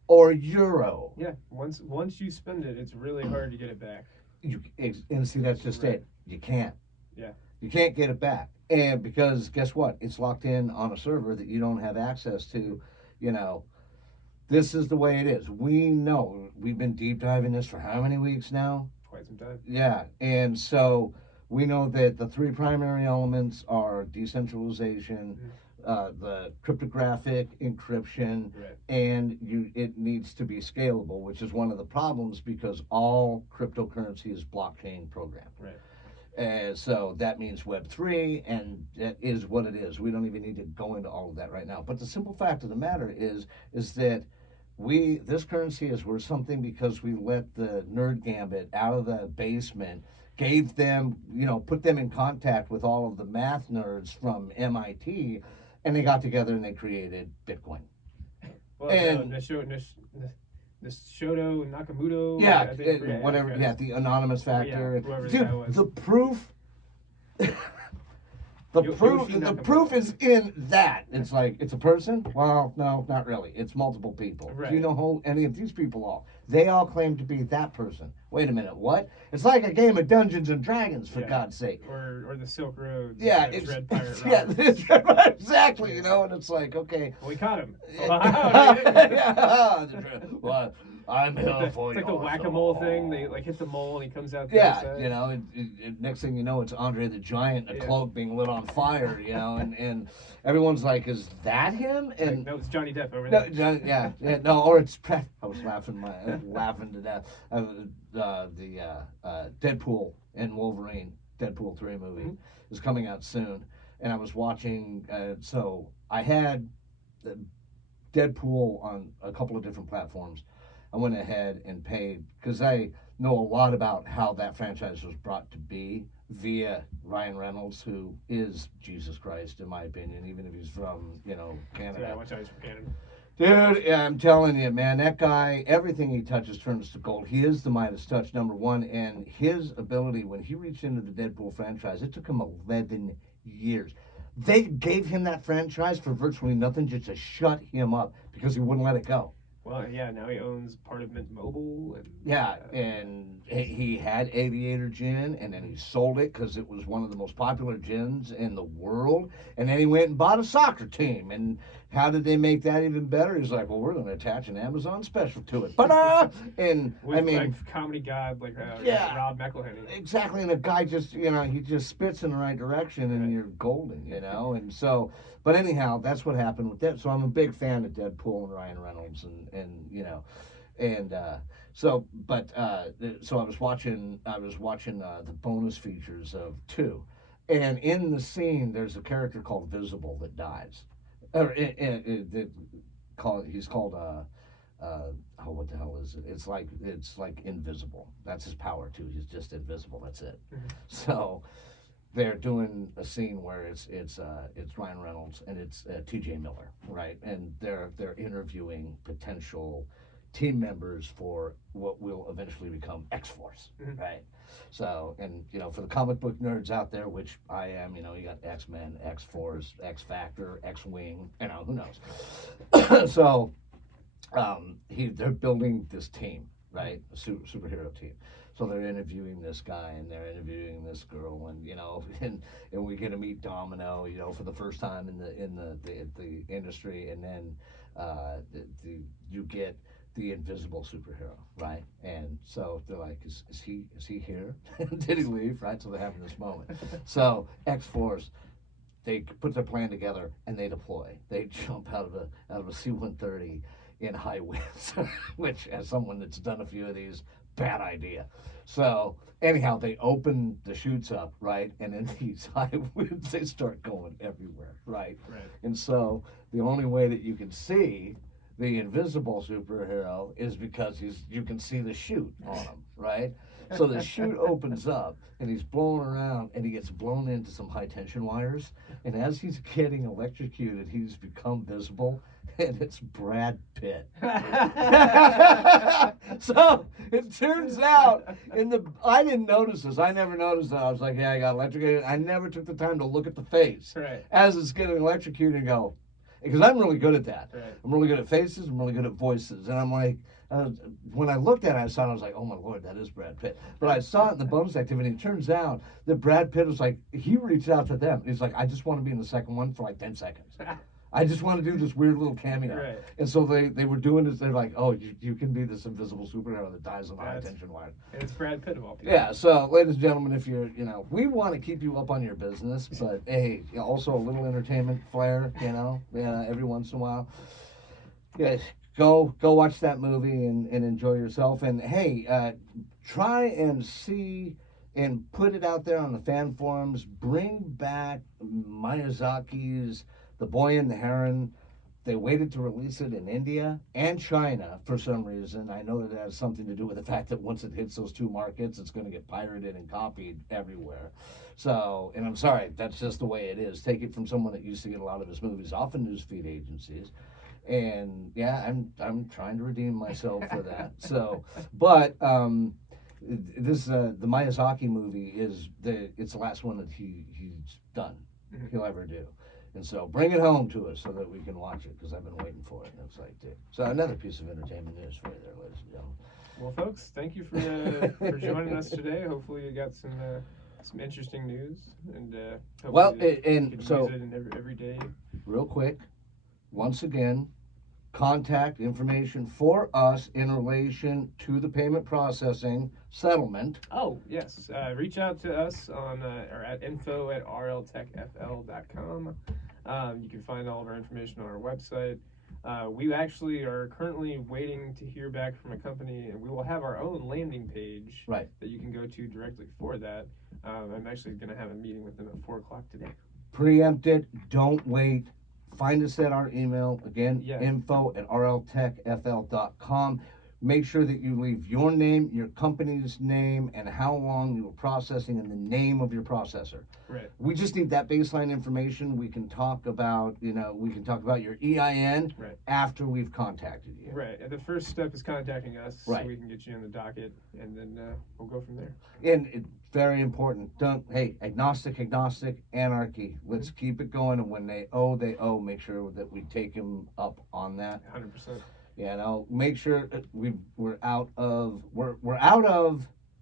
or euro. Yeah, once you spend it, it's really hard to get it back. And see, that's just it. You can't. Yeah. You can't get it back. And because guess what? It's locked in on a server that you don't have access to. This is the way it is. We know. We've been deep diving this for how many weeks now? Quite some time. Yeah. And so we know that the three primary elements are decentralization, the cryptographic encryption, Right. and it needs to be scalable, which is one of the problems because all cryptocurrency is blockchain programmed. Right. So that means Web3, and that is what it is. We don't even need to go into all of that right now. But the simple fact of the matter is that this currency is worth something because we let the nerd gambit out of the basement, gave them, put them in contact with all of the math nerds from MIT, and they got together and they created Bitcoin. Well, And- Shoto Nakamoto. Yeah, I think, whatever. Yeah, the anonymous factor. Yeah, whoever Dude, that was. the proof. The proof. Yoshi The Nakamoto. proof is in that. It's like it's a person. Well, no, not really. It's multiple people. Right. Do you know who any of these people are? They all claim to be that person. Wait a minute. What? It's like a game of Dungeons and Dragons, for Yeah. God's sake. Or the Silk Road. Yeah, Dread Pirate yeah, Roberts. exactly. And it's like, okay. Well, we caught him. Yeah. Well, I'm here It's for like the your whack-a-mole soul. thing. They like hit the mole and he comes out the other Yeah, side. next thing you know, it's Andre the Giant, a Yeah. cloak being lit on fire, and everyone's like, "Is that him?" And No, it's Johnny Depp over no, there. no, or it's Pratt. I was laughing to death. Deadpool and Wolverine, Deadpool 3 movie Mhm. is coming out soon, and I was watching. So I had Deadpool on a couple of different platforms. I went ahead and paid because I know a lot about how that franchise was brought to be via Ryan Reynolds, who is Jesus Christ, in my opinion, even if he's from, Canada. Yeah, watch out, he's from Canada. Dude, yeah, I'm telling you, man, that guy, everything he touches turns to gold. He is the Midas touch, number one, and his ability, when he reached into the Deadpool franchise, it took him 11 years. They gave him that franchise for virtually nothing just to shut him up because he wouldn't let it go. Well, yeah, now he owns part of Mint Mobile. And, Yeah, and he had Aviator Gin, and then he sold it because it was one of the most popular gins in the world. And then he went and bought a soccer team. And how did they make that even better? He's like, well, we're going to attach an Amazon special to it. But and with, I mean, like comedy god like Yeah. Rob McElhenney. exactly. And the guy just, he just spits in the right direction, and Right. you're golden, And so, but anyhow, that's what happened with that. So I'm a big fan of Deadpool and Ryan Reynolds, so I was watching the bonus features of 2, and in the scene there's a character called Visible that dies, he's called what the hell is it? It's like invisible. That's his power too. He's just invisible. That's it. Mhm. So they're doing a scene where it's Ryan Reynolds and it's T.J. Miller, right? And they're interviewing potential team members for what will eventually become X-Force, Mhm. right? So, and for the comic book nerds out there, which I am, you got X-Men, X-Force, X-Factor, X-Wing, who knows? So, they're building this team, right? A superhero team. So they're interviewing this guy and they're interviewing this girl, and and we get to meet Domino, for the first time in the industry, and then you get the invisible superhero, right? And so they're like, is he here? Did he leave? Right? So they're having this moment. So X-Force, they put their plan together and they deploy. They jump out of a C-130 in high winds, which, as someone that's done a few of these, bad idea. So anyhow, they open the chutes up, right? And in these high winds, they start going everywhere, right? Right. And so the only way that you can see the invisible superhero is because you can see the chute on him, right? So the chute opens up and he's blowing around and he gets blown into some high tension wires. And as he's getting electrocuted, he's become visible, and it's Brad Pitt. So it turns out I didn't notice this. I never noticed that. I was like, yeah, I got electrocuted. I never took the time to look at the face Right. as it's getting electrocuted and go, because I'm really good at that. Right. I'm really good at faces. I'm really good at voices. And I'm like, when I looked at it, I saw it. I was like, oh my Lord, that is Brad Pitt. But I saw it in the bonus activity. It turns out that Brad Pitt was like, he reached out to them. He's like, I just want to be in the second one for like 10 seconds. I just want to do this weird little cameo. Right. And so they were doing this. They're like, oh, you can be this invisible superhero that dies on high That's- tension wire. And it's Brad Pitt of all people. Yeah. So, ladies and gentlemen, if you're, we want to keep you up on your business, but hey, also a little entertainment flair, every once in a while. Yeah. Go watch that movie and enjoy yourself. And hey, try and see and put it out there on the fan forums. Bring back Miyazaki's The Boy and the Heron. They waited to release it in India and China for some reason. I know that has something to do with the fact that once it hits those two markets, it's going to get pirated and copied everywhere. So, and I'm sorry, that's just the way it is. Take it from someone that used to get a lot of his movies off of newsfeed agencies. And yeah, I'm trying to redeem myself for that. So, but this the Miyazaki movie it's the last one that he's done. He'll ever do. And so bring it home to us so that we can watch it, because I've been waiting for it. And it's like, dude. So another piece of entertainment news for you there, ladies and gentlemen. Well, folks, thank you for joining us today. Hopefully, you got some interesting news, and Well, hopefully and you can so- use it in every day. Real quick, once again, contact information for us in relation to the payment processing settlement. Oh, yes. Reach out to us on or at info@rltechfl.com. You can find all of our information on our website. We actually are currently waiting to hear back from a company, and we will have our own landing page Right. that you can go to directly for that. I'm actually going to have a meeting with them at 4 o'clock today. Preempt it. Don't wait. Find us at our email. Again, Yeah. info@rltechfl.com. Make sure that you leave your name, your company's name, and how long you were processing, and the name of your processor. Right. We just need that baseline information. We can talk about, your EIN Right. after we've contacted you. Right. And the first step is contacting us Right. so we can get you on the docket, and then we'll go from there. And it's very important. Agnostic, anarchy. Let's keep it going. And when they owe, they owe. Make sure that we take them up on that. 100%. Make sure that we're out of.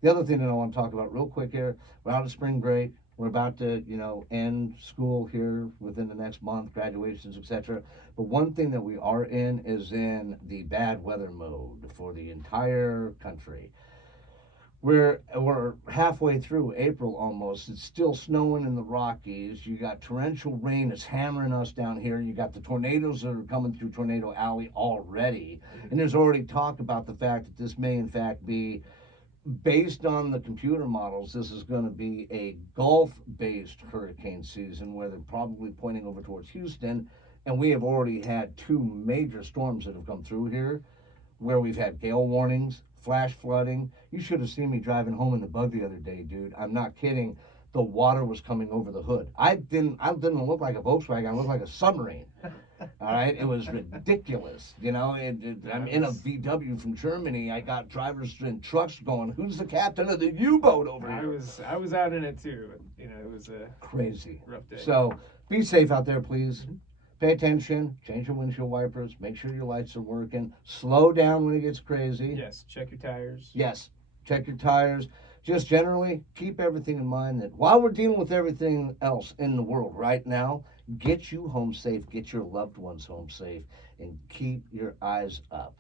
The other thing that I want to talk about real quick here. We're out of spring break. We're about to, end school here within the next month, graduations, etc. But one thing that we are in is in the bad weather mode for the entire country. We're halfway through April almost. It's still snowing in the Rockies. You got torrential rain that's hammering us down here. You got the tornadoes that are coming through Tornado Alley already. And there's already talk about the fact that this may in fact be, based on the computer models, this is going to be a Gulf-based hurricane season where they're probably pointing over towards Houston. And we have already had 2 major storms that have come through here where we've had gale warnings, flash flooding. You should have seen me driving home in the bug the other day, dude. I'm not kidding. The water was coming over the hood. I didn't look like a Volkswagen. I looked like a submarine. All right, it was ridiculous. I'm in a VW from Germany. I got drivers in trucks going, "Who's the captain of the U-boat over here?" I was out in it too. It was a Crazy. rough day. So be safe out there, please. Pay attention. Change your windshield wipers. Make sure your lights are working. Slow down when it gets crazy. Yes, check your tires. Yes, check your tires. Just generally keep everything in mind that while we're dealing with everything else in the world right now, get you home safe, get your loved ones home safe, and keep your eyes up.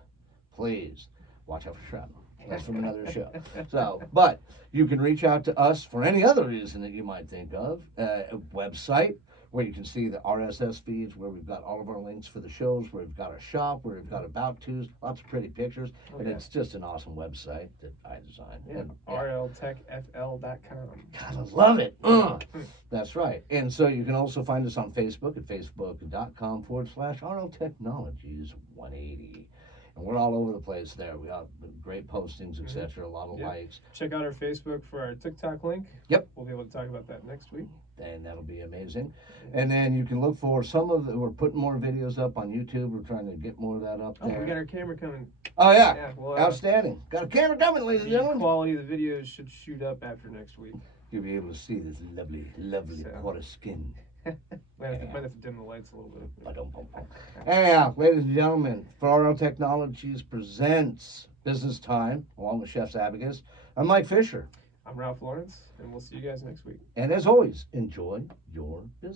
Please watch out for shrapnel. That's from another show. So, but you can reach out to us for any other reason that you might think of. A website where you can see the RSS feeds, where we've got all of our links for the shows, where we've got a shop, where we've got about tos, lots of pretty pictures, and it's just an awesome website that I designed. Yeah, And, rltechfl.com. God, I love it. That's right. And so you can also find us on Facebook at facebook.com/RL Technologies 180. And we're all over the place there. We got great postings, etc. A lot of Yeah. likes. Check out our Facebook for our TikTok link. Yep. We'll be able to talk about that next week. And that'll be amazing. And then you can look for we're putting more videos up on YouTube. We're trying to get more of that up Oh, there. we got our camera coming. Oh, yeah. Yeah, well, Outstanding. Got a camera coming, ladies and the gentlemen. quality of the videos should shoot up after next week. You'll be able to see this lovely, lovely So. pot of skin. Might have to dim the lights a little bit. Ba-dum-bum-bum. Anyhow, ladies and gentlemen, RL Technologies presents Business Time, along with Chef's Abacus. I'm Mike Fisher. I'm Ralph Lawrence, and we'll see you guys next week. And as always, enjoy your business.